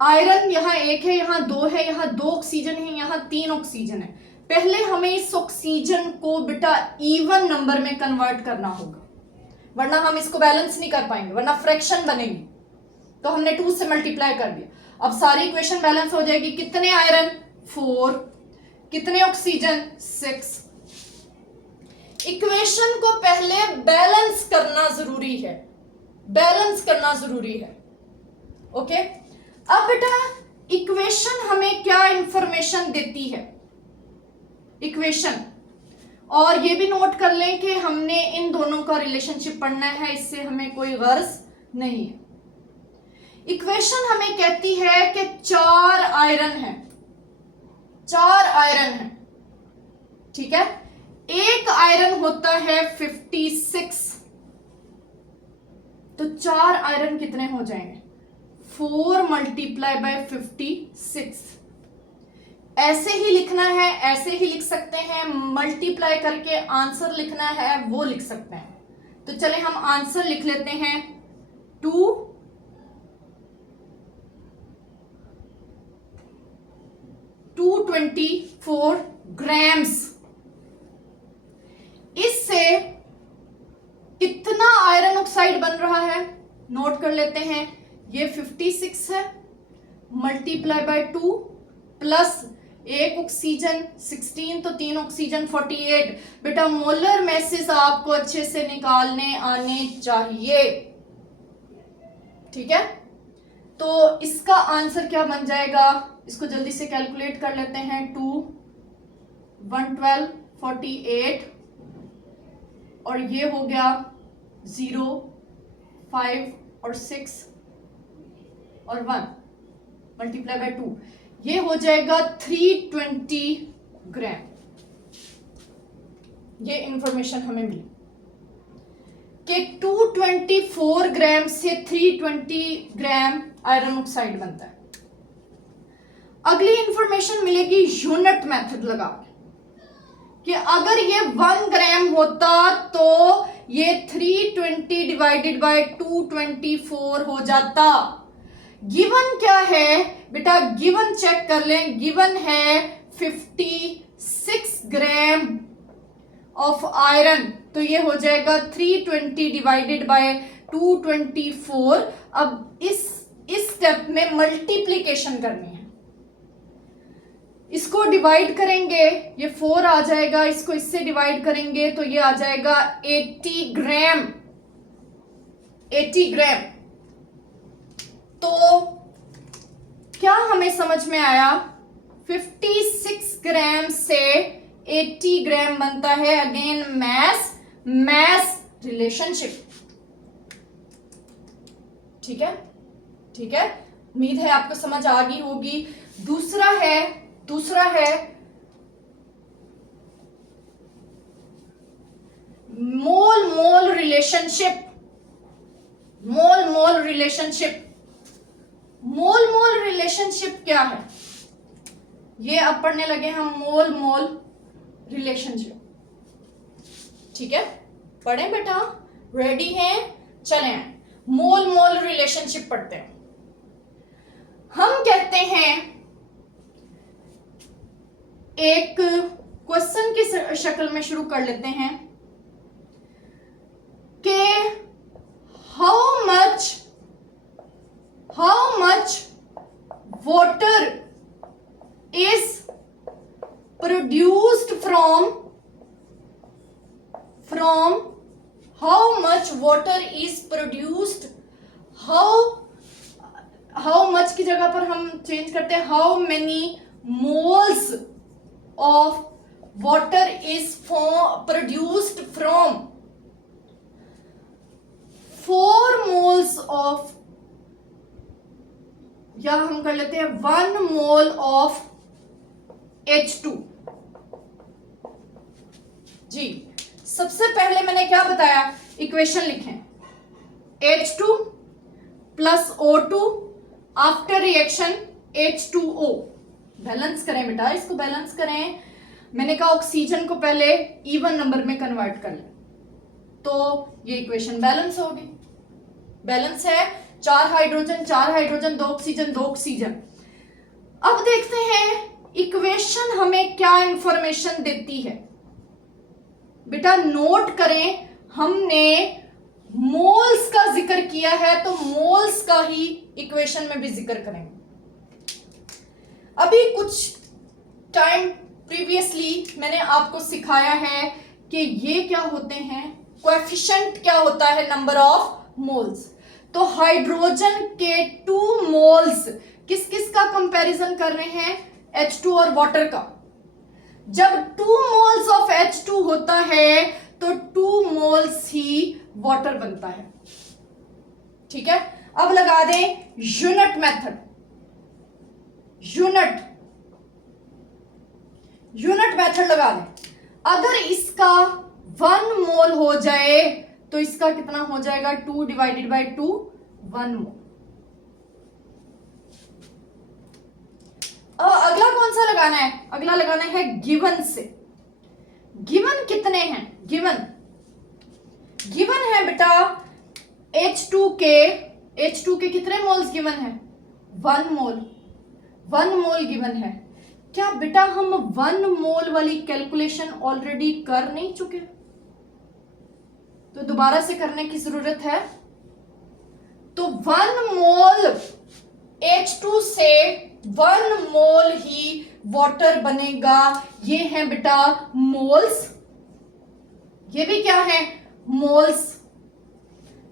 आयरन यहां 1 है, यहां 2 है, यहां 2 ऑक्सीजन है, यहां 3 ऑक्सीजन है। पहले हमें इस ऑक्सीजन को बेटा इवन नंबर में कन्वर्ट करना होगा, वरना हम इसको बैलेंस नहीं कर पाएंगे, वरना फ्रैक्शन बनेगी। तो हमने 2 से मल्टीप्लाई कर दिया। अब सारी इक्वेशन बैलेंस हो जाएगी। कितने आयरन? 4। कितने ऑक्सीजन? 6। इक्वेशन को पहले बैलेंस करना जरूरी है, बैलेंस करना जरूरी है। ओके, अब बेटा इक्वेशन हमें क्या इंफॉर्मेशन देती है? इक्वेशन, और ये भी नोट कर लें कि हमने इन दोनों का रिलेशनशिप पढ़ना है, इससे हमें कोई गर्ज नहीं है। इक्वेशन हमें कहती है कि 4 आयरन है, 4 आयरन है, ठीक है। एक आयरन होता है 56, तो 4 आयरन कितने हो जाएंगे? 4 मल्टीप्लाई बाय 56। ऐसे ही लिखना है, ऐसे ही लिख सकते हैं, मल्टीप्लाई करके आंसर लिखना है वो लिख सकते हैं। तो चले हम आंसर लिख लेते हैं 224 ग्राम्स। इससे कितना आयरन ऑक्साइड बन रहा है नोट कर लेते हैं। ये 56 है, मल्टीप्लाई बाय 2 प्लस एक ऑक्सीजन 16, तो 3 ऑक्सीजन 48। बेटा मोलर मैसेज आपको अच्छे से निकालने आने चाहिए, ठीक है। तो इसका आंसर क्या बन जाएगा, इसको जल्दी से कैलकुलेट कर लेते हैं। 2 112 48 और ये हो गया 0 5 और 6 और 1 मल्टीप्लाई बाय 2, ये हो जाएगा 320 ग्राम। ये इंफॉर्मेशन हमें मिली कि 224 ग्राम से 320 ग्राम आयरन ऑक्साइड बनता है। अगली इंफॉर्मेशन मिलेगी यूनिट मेथड लगा कि अगर ये 1 ग्राम होता तो ये 320 डिवाइडेड बाय 224 हो जाता। गिवन क्या है बेटा, गिवन चेक कर लें। गिवन है 56 ग्राम ऑफ आयरन, तो ये हो जाएगा 320 डिवाइडेड बाय 224। अब इस स्टेप में मल्टीप्लीकेशन करनी है, इसको डिवाइड करेंगे, ये 4 आ जाएगा, इसको इससे डिवाइड करेंगे तो ये आ जाएगा 80 ग्राम। 80 ग्राम। तो क्या हमें समझ में आया, 56 ग्राम से 80 ग्राम बनता है। अगेन मैस रिलेशनशिप, ठीक है, ठीक है। उम्मीद है आपको समझ आ गई होगी। दूसरा है मोल रिलेशनशिप। मोल रिलेशनशिप क्या है, ये अब पढ़ने लगे हम। मोल रिलेशनशिप, ठीक है। पढ़ें बेटा, रेडी हैं? चलें मोल रिलेशनशिप पढ़ते हैं। हम कहते हैं, एक क्वेश्चन की शक्ल में शुरू कर लेते हैं कि how much water is produced from how much water is produced, how much की जगह पर हम चेंज करते हैं how many moles of water is produced from 4 moles of, या हम कर लेते हैं 1 मोल ऑफ H2। जी, सबसे पहले मैंने क्या बताया, इक्वेशन लिखें। H2 plus O2 after reaction H2O। Balance करें बेटा, इसको बैलेंस करें। मैंने कहा ऑक्सीजन को पहले इवन नंबर में कन्वर्ट कर लें, तो ये इक्वेशन बैलेंस होगी। बैलेंस है 4 हाइड्रोजन 2 ऑक्सीजन 2 ऑक्सीजन। अब देखते हैं इक्वेशन हमें क्या इंफॉर्मेशन देती है। बेटा नोट करें, हमने मोल्स का जिक्र किया है तो मोल्स का ही इक्वेशन में भी जिक्र करेंगे। अभी कुछ टाइम प्रीवियसली मैंने आपको सिखाया है कि ये क्या होते हैं, कोएफिशिएंट क्या होता है नंबर ऑफ मोल्स। तो हाइड्रोजन के 2 मोल्स किस किस का कंपैरिजन कर रहे हैं, H2 और वाटर का। जब 2 मोल्स ऑफ H2 होता है तो 2 मोल्स ही वाटर बनता है, ठीक है। अब लगा दें यूनिट मेथड, यूनिट मेथड लगा दें। अगर इसका 1 मोल हो जाए तो इसका कितना हो जाएगा, 2 डिवाइडेड बाई 2, 1 मोल। अब अगला कौन सा लगाना है, अगला लगाना है गिवन से। गिवन कितने हैं, गिवन है बेटा H2 के कितने मोल्स गिवन है, 1 मोल गिवन है। क्या बेटा हम 1 मोल वाली कैलकुलेशन ऑलरेडी कर नहीं चुके, तो दोबारा से करने की जरूरत है। तो 1 मोल H2 से 1 मोल ही वाटर बनेगा। ये है बेटा मोल्स, ये भी क्या है, मोल्स।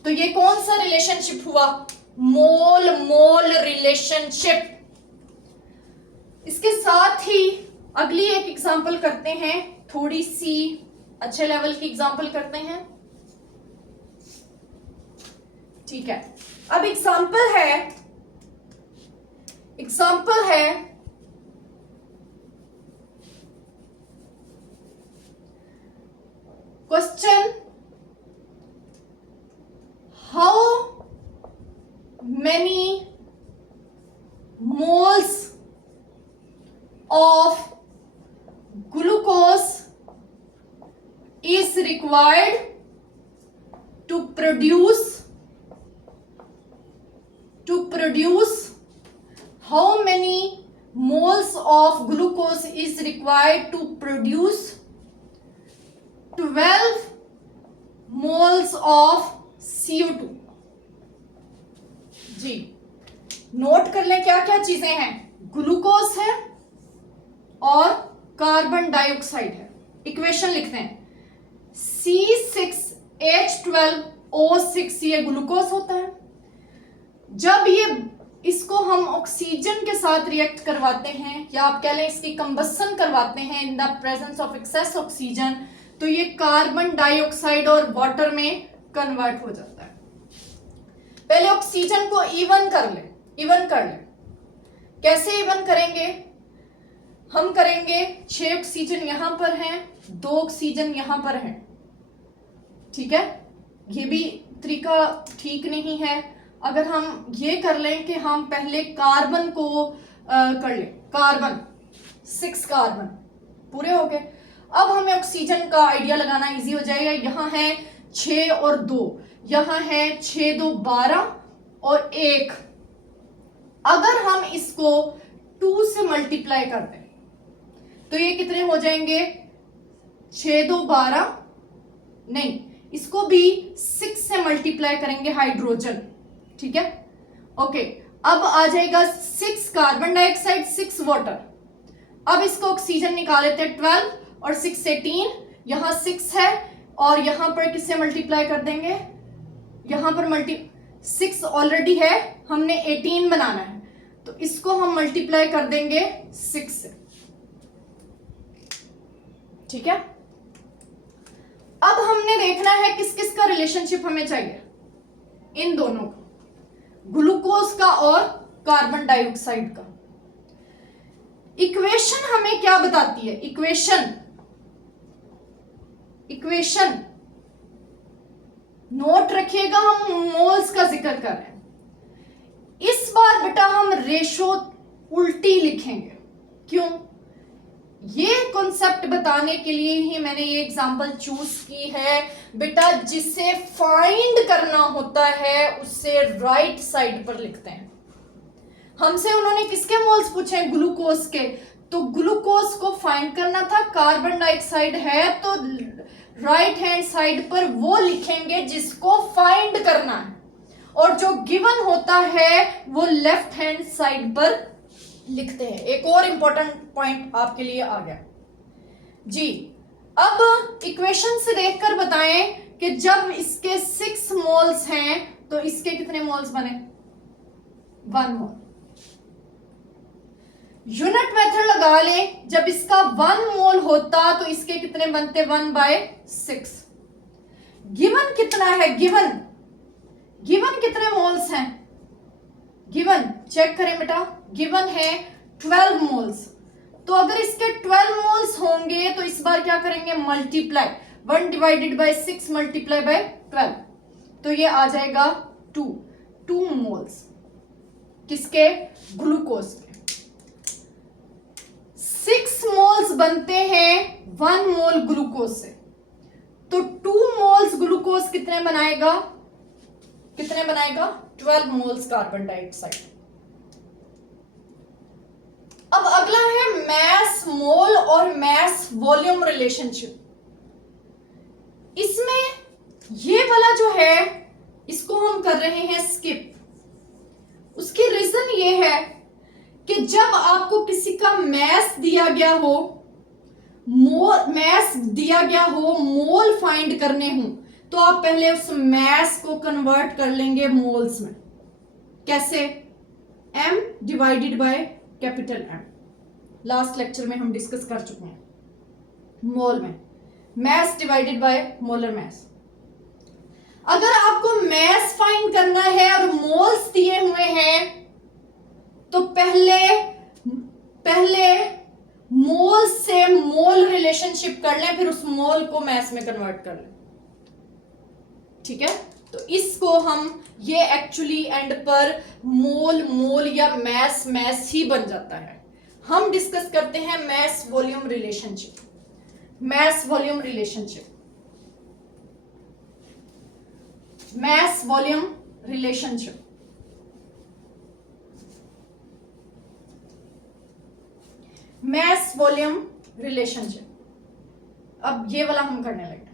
तो ये कौन सा रिलेशनशिप हुआ, मोल मोल रिलेशनशिप। इसके साथ ही अगली एक एग्जांपल करते हैं, थोड़ी सी अच्छे लेवल की एग्जांपल करते हैं, ठीक है। अब एग्जांपल है question, how many moles of glucose is required to produce how many moles of glucose is required to produce 12 moles of CO2। जी नोट कर लें क्या क्या चीजें हैं, ग्लूकोज है और कार्बन डाइऑक्साइड है। इक्वेशन लिखते हैं, C6H12O6 ये ग्लूकोज होता है। जब ये इसको हम ऑक्सीजन के साथ रिएक्ट करवाते हैं, या आप कह लें इसकी कंबसन करवाते हैं in the presence of excess oxygen, तो ये कार्बन डाइऑक्साइड और वाटर में कन्वर्ट हो जाता है। पहले ऑक्सीजन को इवन कर ले। कैसे इवन करेंगे, हम करेंगे 6 ऑक्सीजन यहां पर हैं, 2 ऑक्सीजन यहां पर हैं, ठीक है। ये भी तरीका ठीक नहीं है। अगर हम ये कर लें कि हम पहले कार्बन को कर लें, कार्बन 6 कार्बन पूरे हो गए। अब हमें ऑक्सीजन का आइडिया लगाना इजी हो जाएगा। यहाँ है 6 और 2, यहाँ है 6 2 12 और 1। अगर हम इसको 2 से मल्टीप्लाई कर दें तो ये कितने हो जाएंगे, 6 2 12, नहीं, इसको भी 6 से मल्टीप्लाई करेंगे हाइड्रोजन, ठीक है। ओके, अब आ जाएगा 6 कार्बन डाइऑक्साइड, 6 वाटर। अब इसको ऑक्सीजन निकाल लेते हैं 12 और 6 18, यहां 6 है और यहां पर किससे मल्टीप्लाई कर देंगे, यहां पर 6 ऑलरेडी है, हमने 18 बनाना है, तो इसको हम मल्टीप्लाई कर देंगे 6 से, ठीक है। अब हमने देखना है किस किस का रिलेशनशिप हमें चाहिए, इन दोनों का, ग्लूकोज का और कार्बन डाइऑक्साइड का। इक्वेशन हमें क्या बताती है, इक्वेशन नोट रखिएगा, हम मोल्स का जिक्र कर रहे हैं। इस बार बेटा हम रेशो उल्टी लिखेंगे, क्यों, ये कॉन्सेप्ट बताने के लिए ही मैंने ये एग्जांपल चूज की है। बेटा जिसे फाइंड करना होता है उससे राइट साइड पर लिखते हैं। हमसे उन्होंने किसके मोल्स पूछे, ग्लूकोज के, तो ग्लूकोज को फाइंड करना था, कार्बन डाइऑक्साइड है तो राइट हैंड साइड पर वो लिखेंगे जिसको फाइंड करना है, और जो गिवन होता है वो लेफ्ट हैंड साइड पर लिखते हैं। एक और इंपॉर्टेंट पॉइंट आपके लिए आ गया जी। अब इक्वेशन से देखकर बताएं कि जब इसके 6 मोल्स हैं तो इसके कितने मोल्स बने, 1 मोल। यूनिट मेथड लगा लें, जब इसका 1 मोल होता तो इसके कितने बनते, 1/6। गिवन कितना है, गिवन कितने मोल्स हैं, गिवन चेक करें बेटा, गिवन है 12 मोल्स। तो अगर इसके 12 मोल्स होंगे तो इस बार क्या करेंगे, multiply, 1 divided by 6 multiply by 12, तो ये आ जाएगा 2 मोल्स किसके, ग्लूकोज के। 6 मोल्स बनते हैं 1 मोल ग्लूकोज से, तो 2 मोल्स ग्लूकोज कितने बनाएगा, 12 मोल्स कार्बन डाइऑक्साइड। अब अगला है मैस मोल और मैस वॉल्यूम रिलेशनशिप। इसमें ये वाला जो है इसको हम कर रहे हैं स्किप। उसकी रीजन ये है कि जब आपको किसी का मैस दिया गया हो, मोल फाइंड करने हो, तो आप पहले उस मैस को कन्वर्ट कर लेंगे मोल्स में। कैसे, m divided by capital M। Last lecture में हम डिस्कस कर चुके हैं, मोल में mess divided by molar mess. अगर आपको मैस फाइंड करना है और मोल्स दिए हुए हैं तो पहले मोल से मोल रिलेशनशिप कर लें, फिर उस मोल को मैस में कन्वर्ट कर लें। ठीक है, तो इसको हम, ये एक्चुअली एंड पर मोल या मैस ही बन जाता है। हम डिस्कस करते हैं mass volume relationship. Mass volume relationship अब ये वाला हम करने लगे।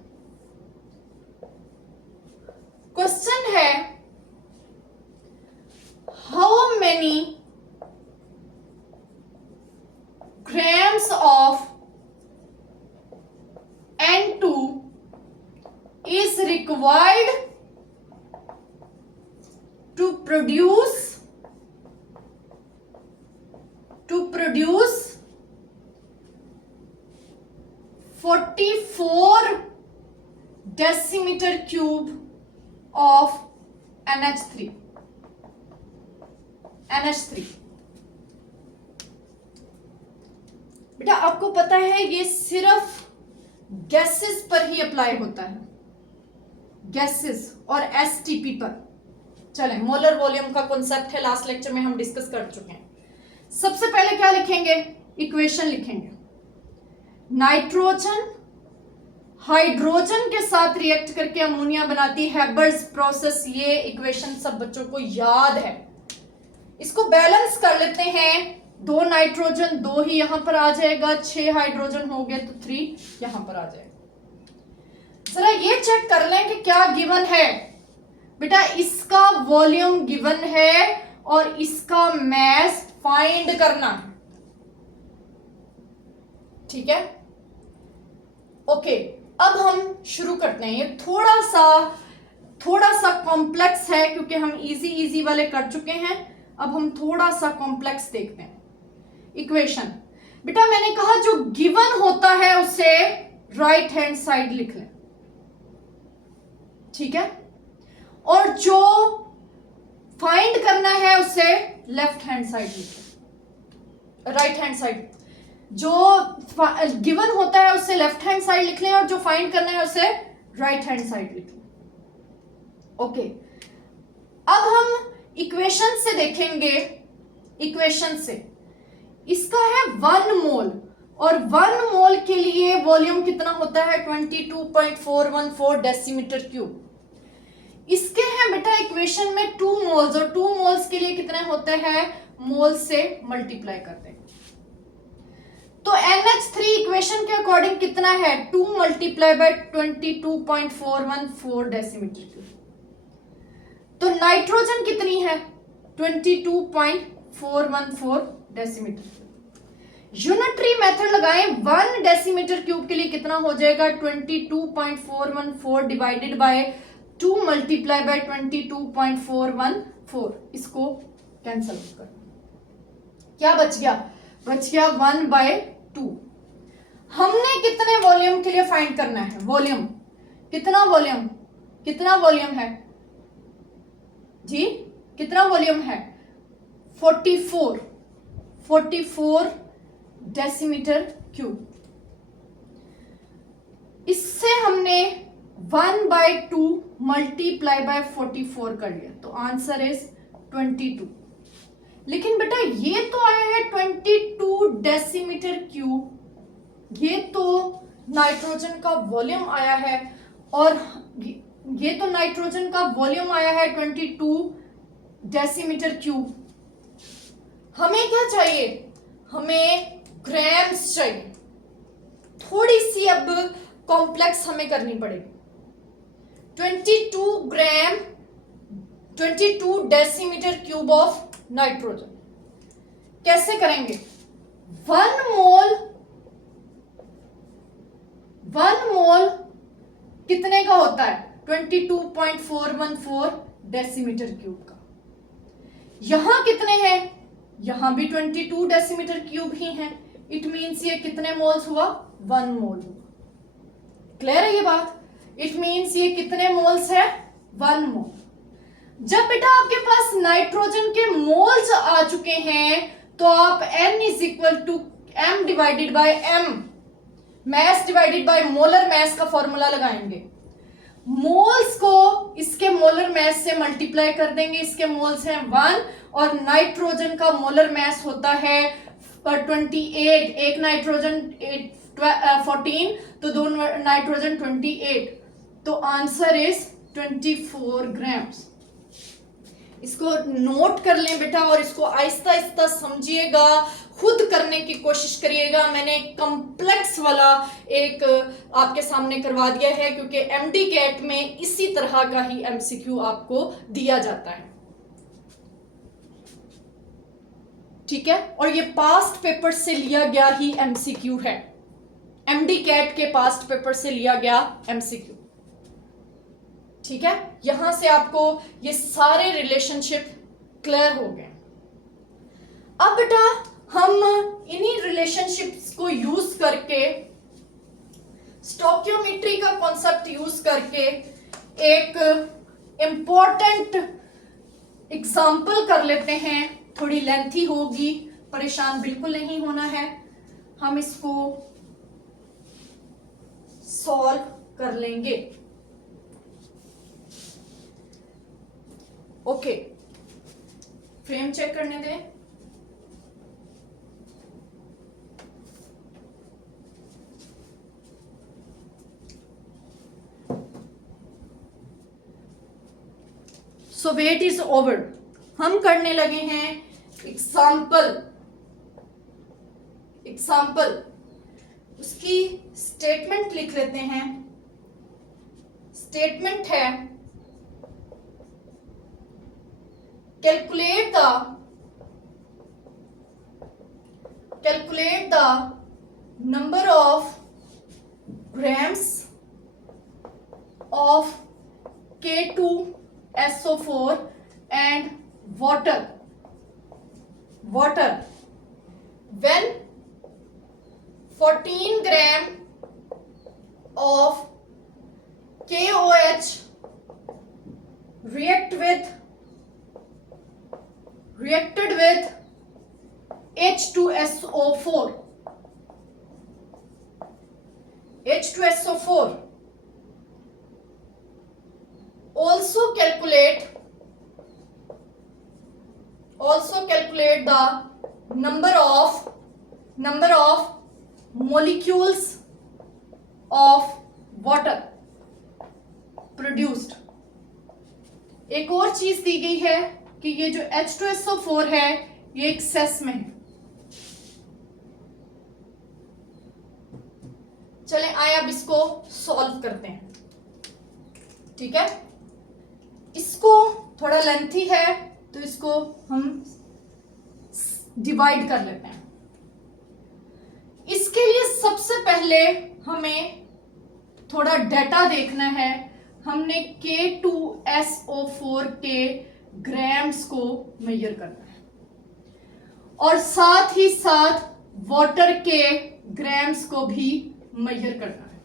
क्वेश्चन है, how many grams of N2 is required to produce 44 decimeter cube of NH3। बेटा आपको पता है ये सिर्फ गैसेस पर ही अप्लाई होता है, गैसेस और एसटीपी पर। चलें, मोलर वॉल्यूम का कॉन्सेप्ट है, लास्ट लेक्चर में हम डिस्कस कर चुके हैं। सबसे पहले क्या लिखेंगे, इक्वेशन लिखेंगे। नाइट्रोजन हाइड्रोजन के साथ रिएक्ट करके अमोनिया बनाती है, हेबर्स प्रोसेस। ये इक्वेशन सब बच्चों को याद है। इसको बैलेंस कर लेते हैं, 2 नाइट्रोजन 2 ही यहां पर आ जाएगा, 6 हाइड्रोजन हो गए तो 3 यहां पर आ जाएगा। जरा ये चेक कर लें कि क्या गिवन है। बेटा इसका वॉल्यूम गिवन है और इसका मैस फाइंड करना है। ठीक है, ओके, अब हम शुरू करते हैं। ये थोड़ा सा कॉम्प्लेक्स है क्योंकि हम इजी वाले कर चुके हैं। अब हम थोड़ा सा कॉम्प्लेक्स देखते हैं। इक्वेशन, बेटा मैंने कहा जो गिवन होता है उसे राइट हैंड साइड लिख लें। ठीक है, और जो फाइंड करना है उसे लेफ्ट हैंड साइड लिख लें। राइट हैंड साइड, जो गिवन होता है उसे लेफ्ट हैंड साइड लिख लें और जो फाइंड करना है उसे राइट हैंड साइड लिख लें। ओके, अब हम इक्वेशन से देखेंगे। इक्वेशन से इसका है 1 मोल और 1 मोल के लिए वॉल्यूम कितना होता है, 22.414 डेसीमीटर क्यूब। इसके हैं बेटा इक्वेशन में 2 मोल्स और 2 मोल्स के लिए कितने होते हैं, मोल से मल्टीप्लाई करते हैं। तो NH3 इक्वेशन के अकॉर्डिंग कितना है, 2 मल्टीप्लाई बाय 22.414 डेसीमीटर क्यूब। तो नाइट्रोजन कितनी है, 22.414 डेसीमीटर। यूनिटरी मेथड लगाएं, 1 डेसीमीटर क्यूब के लिए कितना हो जाएगा, 22.414 डिवाइडेड बाय 2 मल्टीप्लाई बाय 22.414। इसको कैंसल कर, क्या बच गया, 1/2। हमने कितने वॉल्यूम के लिए फाइंड करना है, वॉल्यूम कितना, वॉल्यूम है जी, कितना वॉल्यूम है, 44 डेसीमीटर क्यूब। इससे हमने 1/2 मल्टीप्लाई बाय 44 कर लिया, तो आंसर इज 22। लेकिन बेटा ये तो आया है 22 डेसीमीटर क्यूब, ये तो नाइट्रोजन का वॉल्यूम आया है, और ये तो नाइट्रोजन का वॉल्यूम आया है 22 डेसीमीटर क्यूब। हमें क्या चाहिए, हमें ग्राम्स चाहिए। थोड़ी सी अब कॉम्प्लेक्स हमें करनी पड़ेगी। 22 डेसीमीटर क्यूब ऑफ नाइट्रोजन कैसे करेंगे? 1 मोल कितने का होता है? 22.414 डेसीमीटर क्यूब का। यहां कितने हैं? यहां भी 22 डेसीमीटर क्यूब ही हैं। इट मीन्स ये कितने मोल्स हुआ? 1 मोल हुआ। क्लियर है ये बात? इट मीन्स ये कितने मोल्स है? 1 मोल। जब बेटा आपके पास नाइट्रोजन के मोल्स आ चुके हैं तो आप N is equal to M divided by M, mass divided by molar mass का फॉर्मूला लगाएंगे। मोल्स को इसके मोलर मैस से मल्टीप्लाई कर देंगे, इसके मोल्स हैं 1 और नाइट्रोजन का मोलर मैस होता है 28। एक नाइट्रोजन 14, तो दो नाइट्रोजन 28, तो आंसर इज 24 ग्राम्स। इसको नोट कर लें बेटा और इसको आहिस्ता आहिस्ता समझिएगा, खुद करने की कोशिश करिएगा। मैंने कॉम्प्लेक्स वाला एक आपके सामने करवा दिया है क्योंकि एमडी कैट में इसी तरह का ही एमसीक्यू आपको दिया जाता है, ठीक है। और ये पास्ट पेपर से लिया गया ही एमसीक्यू है, एमडी कैट के पास्ट पेपर से लिया गया एमसीक्यू, ठीक है। यहां से आपको ये सारे रिलेशनशिप क्लियर हो गए। अब बेटा हम इन्हीं रिलेशनशिप्स को यूज करके, स्टोकियोमेट्री का कॉन्सेप्ट यूज करके एक इंपॉर्टेंट एग्जाम्पल कर लेते हैं। थोड़ी लेंथी होगी, परेशान बिल्कुल नहीं होना है, हम इसको सॉल्व कर लेंगे। ओके, फ्रेम चेक करने दें। सो वेट इज ओवर। हम करने लगे हैं एग्जाम्पल। उसकी स्टेटमेंट लिख लेते हैं। स्टेटमेंट है calculate the number of grams of K2SO4 and water when 14 gram of KOH reacted with H2SO4. Also calculate the number of molecules of water produced. एक और चीज दी गई है कि ये जो H2SO4 है ये एक्सेस में है। चलें आए अब इसको सॉल्व करते हैं, ठीक है। इसको थोड़ा लेंथी है तो इसको हम डिवाइड कर लेते हैं। इसके लिए सबसे पहले हमें थोड़ा डेटा देखना है। हमने K2SO4 के ग्राम्स को मेजर करना है और साथ ही साथ वाटर के ग्राम्स को भी मेजर करना है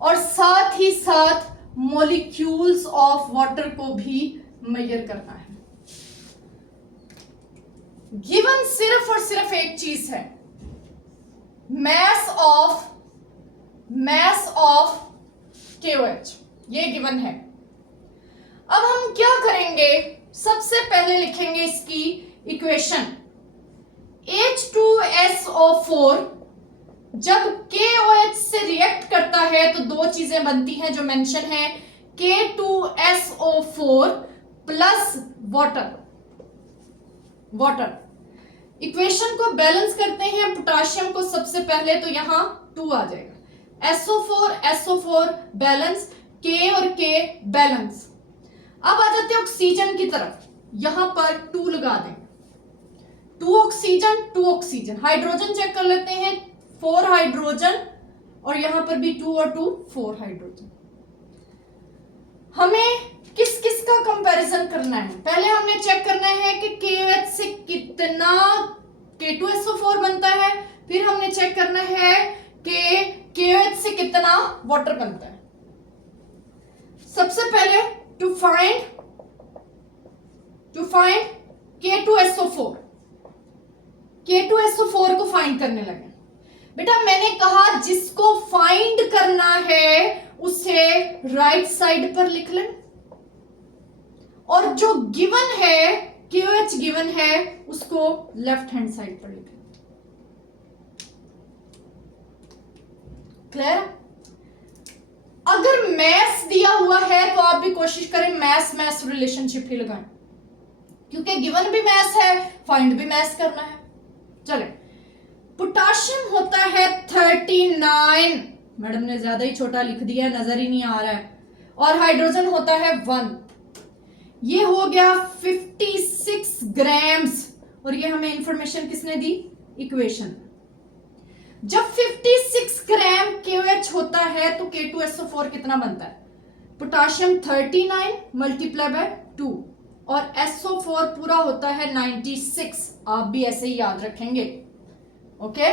और साथ ही साथ मॉलिक्यूल्स ऑफ वाटर को भी मेजर करना है। गिवन सिर्फ और सिर्फ एक चीज है, mass of KOH, ये गिवन है। अब हम क्या करेंगे, सबसे पहले लिखेंगे इसकी इक्वेशन। H2SO4 जब KOH से रिएक्ट करता है तो दो चीजें बनती हैं जो मेंशन है, K2SO4 प्लस वाटर। इक्वेशन को बैलेंस करते हैं, पोटाशियम को सबसे पहले तो यहां 2 आ जाएगा, SO4 बैलेंस, K और K बैलेंस। अब आ जाते हैं ऑक्सीजन की तरफ, यहां पर 2 लगा देंगे, 2 ऑक्सीजन, हाइड्रोजन चेक कर लेते हैं, 4 हाइड्रोजन, और यहां पर भी 2 और 2 4 हाइड्रोजन। हमें किस किस का कंपैरिजन करना है, पहले हमने चेक करना है कि KOH से कितना K2SO4 बनता है, फिर हमने चेक करना है कि KOH से कितना वाटर बनता है। सबसे पहले टू फाइंड K2SO4 को फाइंड करने लगे। बेटा मैंने कहा जिसको फाइंड करना है उसे राइट साइड पर लिख लें, और जो गिवन है KOH गिवन है उसको लेफ्ट हैंड साइड पर लिख लें। क्लियर? अगर मैस दिया हुआ है तो आप भी कोशिश करें मैस रिलेशनशिप ही लगाएं, क्योंकि गिवन भी मैस है, फाइंड भी मैस करना है। चले, पोटाशियम होता है 39, मैडम ने ज्यादा ही छोटा लिख दिया, नजर ही नहीं आ रहा है, और हाइड्रोजन होता है 1, ये हो गया 56 ग्राम्स, और ये हमें इंफॉर्मेशन किसने दी, इक्वेशन। जब 56 ग्राम KOH होता है तो K2SO4 कितना बनता है, पोटाशियम 39 मल्टीप्लाई बाय 2, और SO4 पूरा होता है 96, आप भी ऐसे ही याद रखेंगे। ओके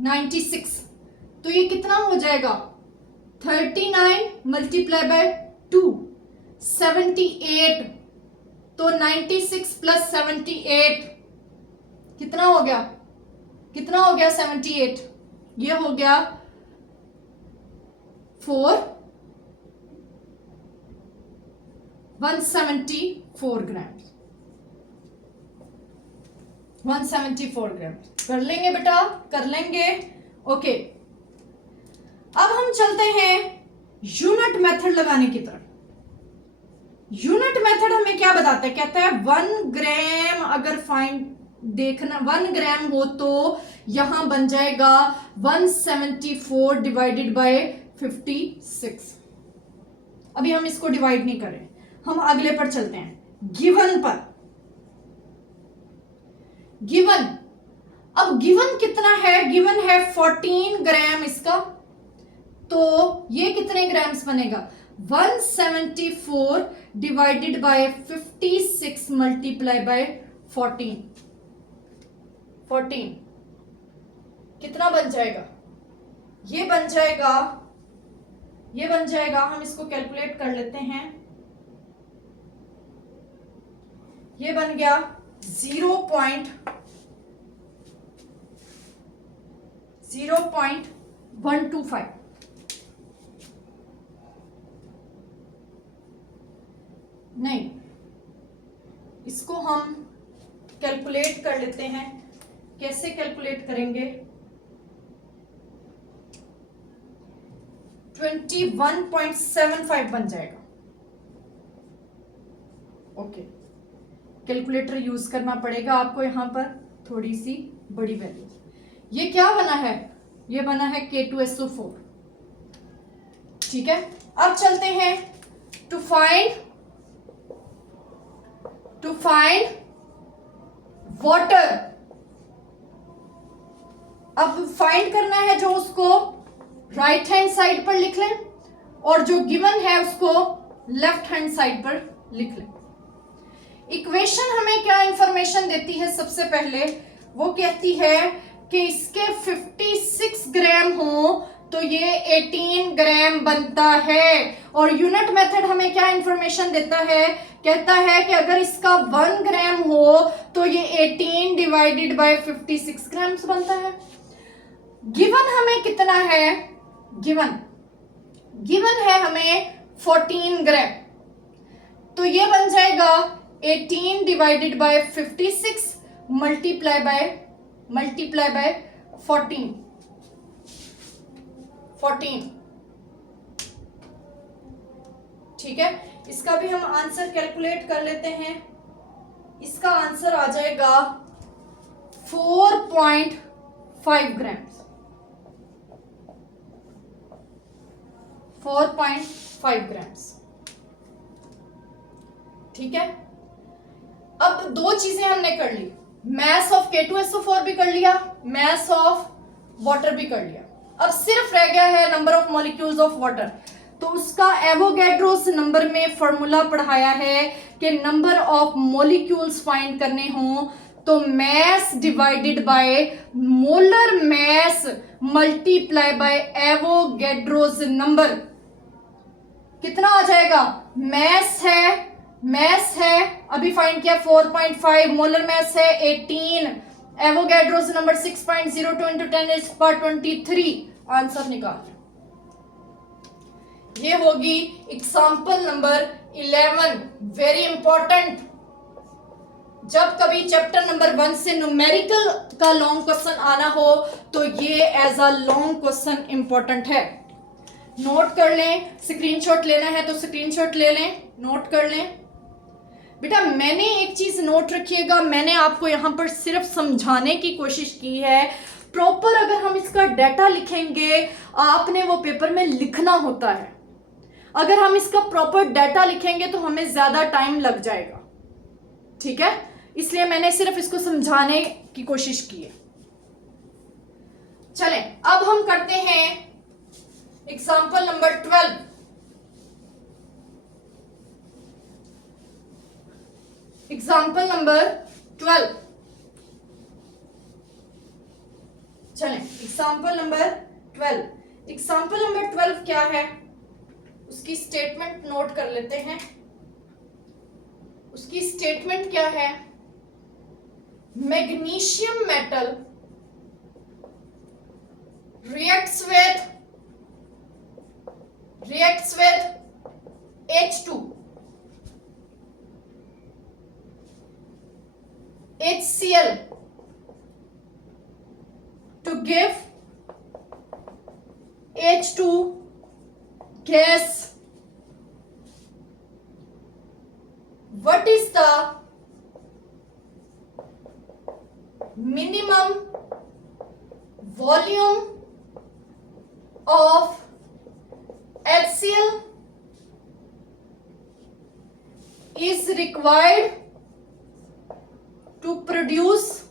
96, तो ये कितना हो जाएगा, 39 मल्टीप्लाई बाय 2 78, तो 96 प्लस 78 कितना हो गया 78, ये हो गया 174 ग्राम। 174 ग्राम कर लेंगे बेटा, कर लेंगे। ओके, अब हम चलते हैं यूनिट मेथड लगाने की तरफ। यूनिट मेथड हमें क्या बताता है, कहता है 1 ग्राम अगर फाइंड देखना 1 ग्राम हो तो यहां बन जाएगा 174 डिवाइडेड बाय 56। अभी हम इसको डिवाइड नहीं करें, हम अगले पर चलते हैं, गिवन पर। गिवन, अब गिवन कितना है, गिवन है 14 ग्राम इसका, तो ये कितने ग्राम्स बनेगा, 174 डिवाइडेड बाय 56 मल्टीप्लाई बाय 14 कितना बन जाएगा, ये बन जाएगा, हम इसको कैलकुलेट कर लेते हैं, ये बन गया 0.125। नहीं, इसको हम कैलकुलेट कर लेते हैं, कैसे कैलकुलेट करेंगे, 21.75 बन जाएगा। ओके, कैलकुलेटर यूज करना पड़ेगा आपको यहां पर, थोड़ी सी बड़ी वैल्यू। ये क्या बना है, ये बना है K2SO4। ठीक है, अब चलते हैं टू फाइंड वाटर। अब फाइंड करना है जो उसको राइट हैंड साइड पर लिख लें, और जो गिवन है उसको लेफ्ट हैंड साइड पर लिख लें। इक्वेशन हमें क्या इंफॉर्मेशन देती है, सबसे पहले वो कहती है कि इसके 56 ग्राम हो तो ये 18 ग्राम बनता है, और यूनिट मेथड हमें क्या इंफॉर्मेशन देता है कहता है कि अगर इसका 1 ग्राम हो तो ये 18 डिवाइडेड बाय 56 ग्राम्स बनता है। गिवन हमें कितना है, गिवन है हमें 14 ग्राम, तो ये बन जाएगा 18 डिवाइडेड बाय 56 मल्टीप्लाई बाय 14। ठीक है, इसका भी हम आंसर कैलकुलेट कर लेते हैं। इसका आंसर आ जाएगा 4.5 ग्राम्स। 4.5 ग्राम्स। ठीक है, अब दो चीजें हमने कर ली, मैस ऑफ K2SO4 भी कर लिया, मैस ऑफ वाटर भी कर लिया। अब सिर्फ रह गया है number of molecules of water. तो उसका एवोगैड्रोस नंबर में फॉर्मूला पढ़ाया है कि नंबर ऑफ मॉलिक्यूल्स फाइंड करने हों तो mess divided by molar mess multiply by Avogadro's number. कितना आ जाएगा, मैस है अभी फाइंड किया 4.5, मोलर मैस है 18, एवोगैड्रोस नंबर 6.02 into 10⁻23। आंसर निकाल। ये होगी एग्जाम्पल नंबर 11। वेरी इंपॉर्टेंट, जब कभी चैप्टर नंबर 1 से न्यूमेरिकल का लॉन्ग क्वेश्चन आना हो तो ये as a long question important है। नोट कर लें, स्क्रीनशॉट लेना है तो स्क्रीनशॉट ले लें, नोट कर लें। बेटा मैंने एक चीज नोट रखिएगा, मैंने आपको यहां पर सिर्फ समझाने की कोशिश की है। प्रॉपर अगर हम इसका डाटा लिखेंगे, आपने वो पेपर में लिखना होता है। अगर हम इसका प्रॉपर डाटा लिखेंगे तो हमें ज्यादा टाइम लग जाएगा। ठीक है, इसलिए मैंने सिर्फ इसको समझाने की कोशिश की है। चलें, अब हम करते हैं एग्जाम्पल नंबर 12। Example number 12। चलें, एग्जाम्पल नंबर 12। एग्जाम्पल नंबर 12 क्या है, उसकी स्टेटमेंट नोट कर लेते हैं। उसकी स्टेटमेंट क्या है, magnesium metal reacts with H2, HCl to give H2 gas. What is the minimum volume of HCl is required to produce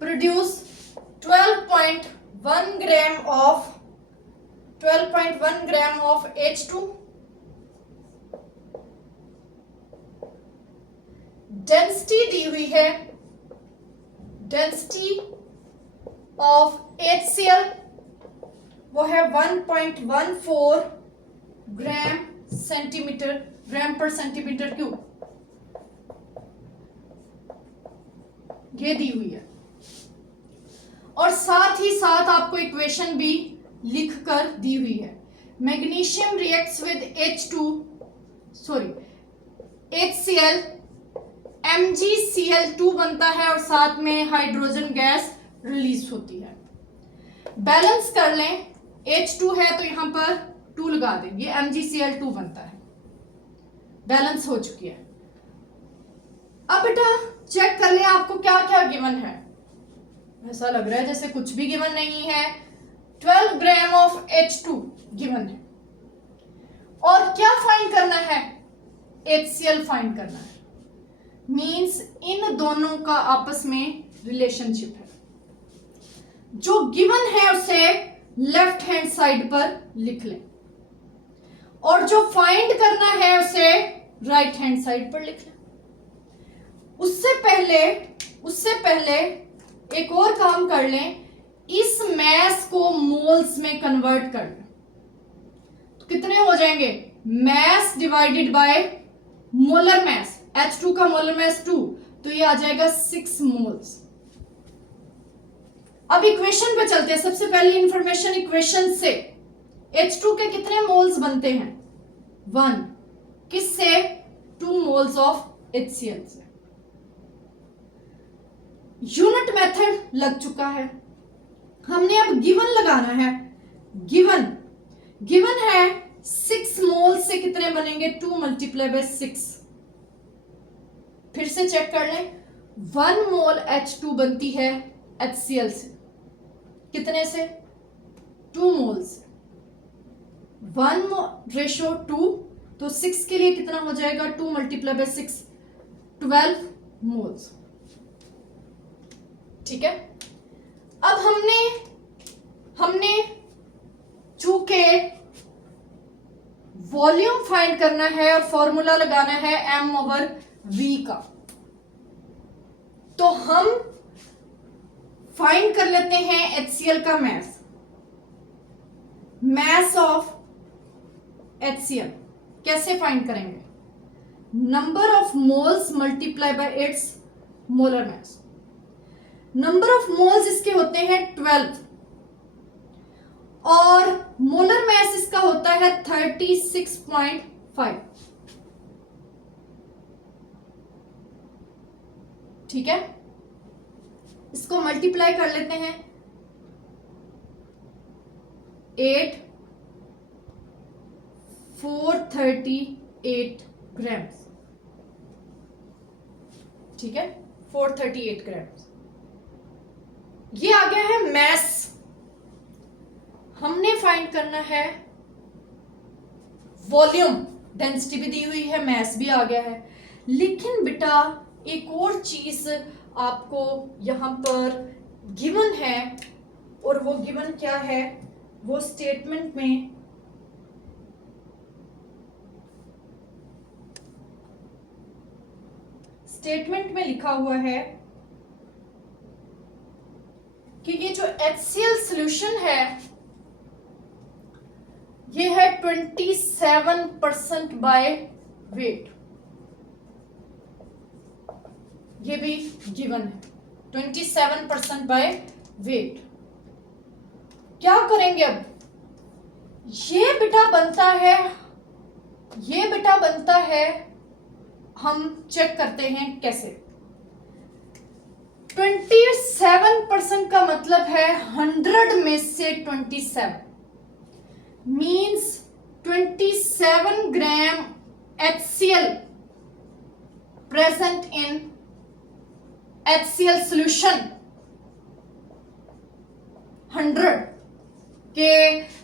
12.1 gram of H2? Density दी हुई है, डेंसिटी ऑफ HCl वो है 1.14 ग्राम पर सेंटीमीटर क्यूब। ये दी हुई है और साथ ही साथ आपको इक्वेशन भी लिख कर दी हुई है। Magnesium reacts with HCl, MgCl2 बनता है और साथ में हाइड्रोजन गैस रिलीज होती है। बैलेंस कर लें, H2 है तो यहां पर 2 लगा दें, ये MgCl2 बनता है, बैलेंस हो चुकी है। अब बेटा चेक कर लें आपको क्या क्या गिवन है। ऐसा लग रहा है जैसे कुछ भी गिवन नहीं है। 12 ग्राम ऑफ H2 गिवन है और क्या फाइंड करना है, HCl फाइंड करना है। मींस इन दोनों का आपस में रिलेशनशिप है। जो गिवन है उसे लेफ्ट हैंड साइड पर लिख लें और जो फाइंड करना है उसे राइट हैंड साइड पर लिख लें। उससे पहले एक और काम कर लें, इस मैस को मोल्स में कन्वर्ट कर लें। तो कितने हो जाएंगे, mass divided by molar mass, H2 का molar mass 2, तो ये आ जाएगा 6 moles। अब इक्वेशन पे चलते हैं। सबसे पहली इंफॉर्मेशन इक्वेशन से, H2 के कितने मोल्स बनते हैं? 1। किससे? 2 मोल्स ऑफ HCl से। यूनिट मेथड लग चुका है, हमने अब गिवन लगाना है। गिवन है 6 मोल से कितने बनेंगे? 2 मल्टीप्लाई बाय 6। फिर से चेक कर लें, 1 मोल H2 बनती है HCl से, कितने से? 2 मोल से। 1:2, तो 6 के लिए कितना हो जाएगा? 2 मल्टीप्लाई बाय 6, 12 मोल्स। ठीक है। अब हमने चूंकि वॉल्यूम फाइंड करना है और फॉर्मूला लगाना है m/v का, तो हम फाइंड कर लेते हैं HCl का मैस ऑफ HCl। कैसे फाइंड करेंगे? Number of moles multiply by it's molar mass. Number of moles इसके होते हैं 12 और मोलर मास इसका होता है 36.5। ठीक है, इसको मल्टीप्लाई कर लेते हैं। 438 ग्राम्स। ठीक है, 438 ग्राम्स। ये आ गया है मैस। हमने फाइंड करना है वॉल्यूम। डेंसिटी भी दी हुई है, मैस भी आ गया है। लेकिन बेटा एक और चीज आपको यहां पर गिवन है, और वो गिवन क्या है? वो स्टेटमेंट में लिखा हुआ है कि ये जो HCl सॉल्यूशन है ये है 27% बाय वेट। ये भी गिवन है, 27% बाय वेट। क्या करेंगे अब? ये बेटा बनता है, हम चेक करते हैं कैसे। 27% का मतलब है 100 में से 27 means 27 gram HCl present in HCl solution. 100 के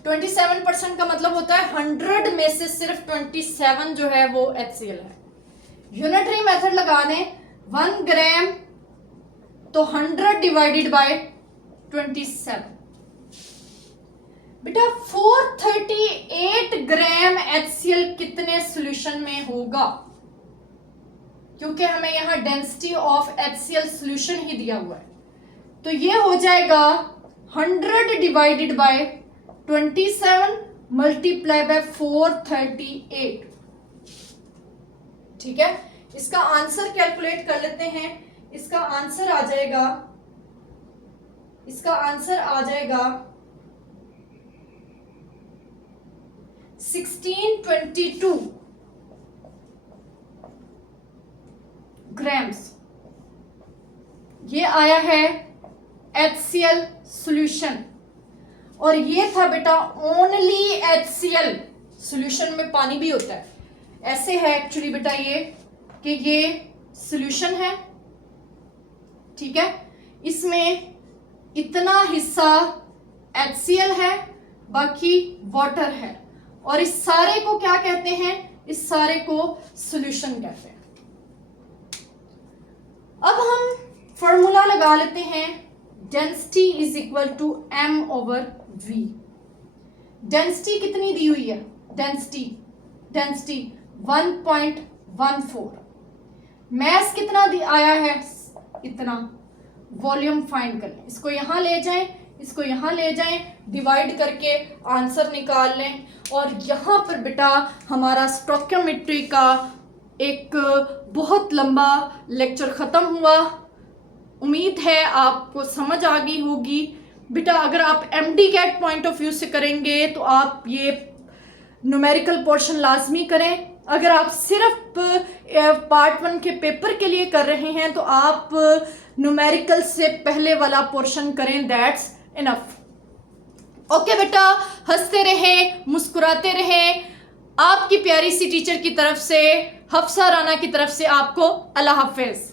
27% का मतलब होता है 100 में से सिर्फ 27 जो है वो HCl है। यूनिटरी मेथड लगा दें, 1 ग्राम तो 100 डिवाइडेड बाय 27। बेटा 438 ग्राम HCl कितने सॉल्यूशन में होगा? क्योंकि हमें यहां डेंसिटी ऑफ HCl सॉल्यूशन ही दिया हुआ है, तो ये हो जाएगा 100 डिवाइडेड बाय 27 मल्टीप्लाई बाय 438। ठीक है, इसका आंसर कैलकुलेट कर लेते हैं। इसका आंसर आ जाएगा 1622 ग्राम्स। ये आया है HCl सॉल्यूशन, और ये था बेटा ओनली HCl। सॉल्यूशन में पानी भी होता है, ऐसे है एक्चुअली बेटा ये कि ये सॉल्यूशन है। ठीक है, इसमें इतना हिस्सा HCl है, बाकी वाटर है, और इस सारे को क्या कहते हैं? इस सारे को सॉल्यूशन कहते हैं। अब हम फॉर्मूला लगा लेते हैं, density is equal to m/v। Density कितनी दी हुई है? डेंसिटी 1.14। मैस कितना आया है? इतना। वॉल्यूम फाइंड कर लें, इसको यहां ले जाएं, इसको यहाँ ले जाएं, डिवाइड करके आंसर निकाल लें। और यहाँ पर बेटा हमारा स्टोइकियोमेट्री का एक बहुत लंबा लेक्चर ख़त्म हुआ। उम्मीद है आपको समझ आ गई होगी। बेटा अगर आप MD CAT point of view से करेंगे तो आप ये न्यूमेरिकल पोर्शन लाजमी करें। अगर आप सिर्फ पार्ट 1 के पेपर के लिए कर रहे हैं तो आप न्यूमेरिकल से पहले वाला पोर्शन करें, दैट्स इनफ। ओके बेटा, हंसते रहें, मुस्कुराते रहें। आपकी प्यारी सी टीचर की तरफ से, हफ्सा राना की तरफ से आपको अल्लाह हाफिज।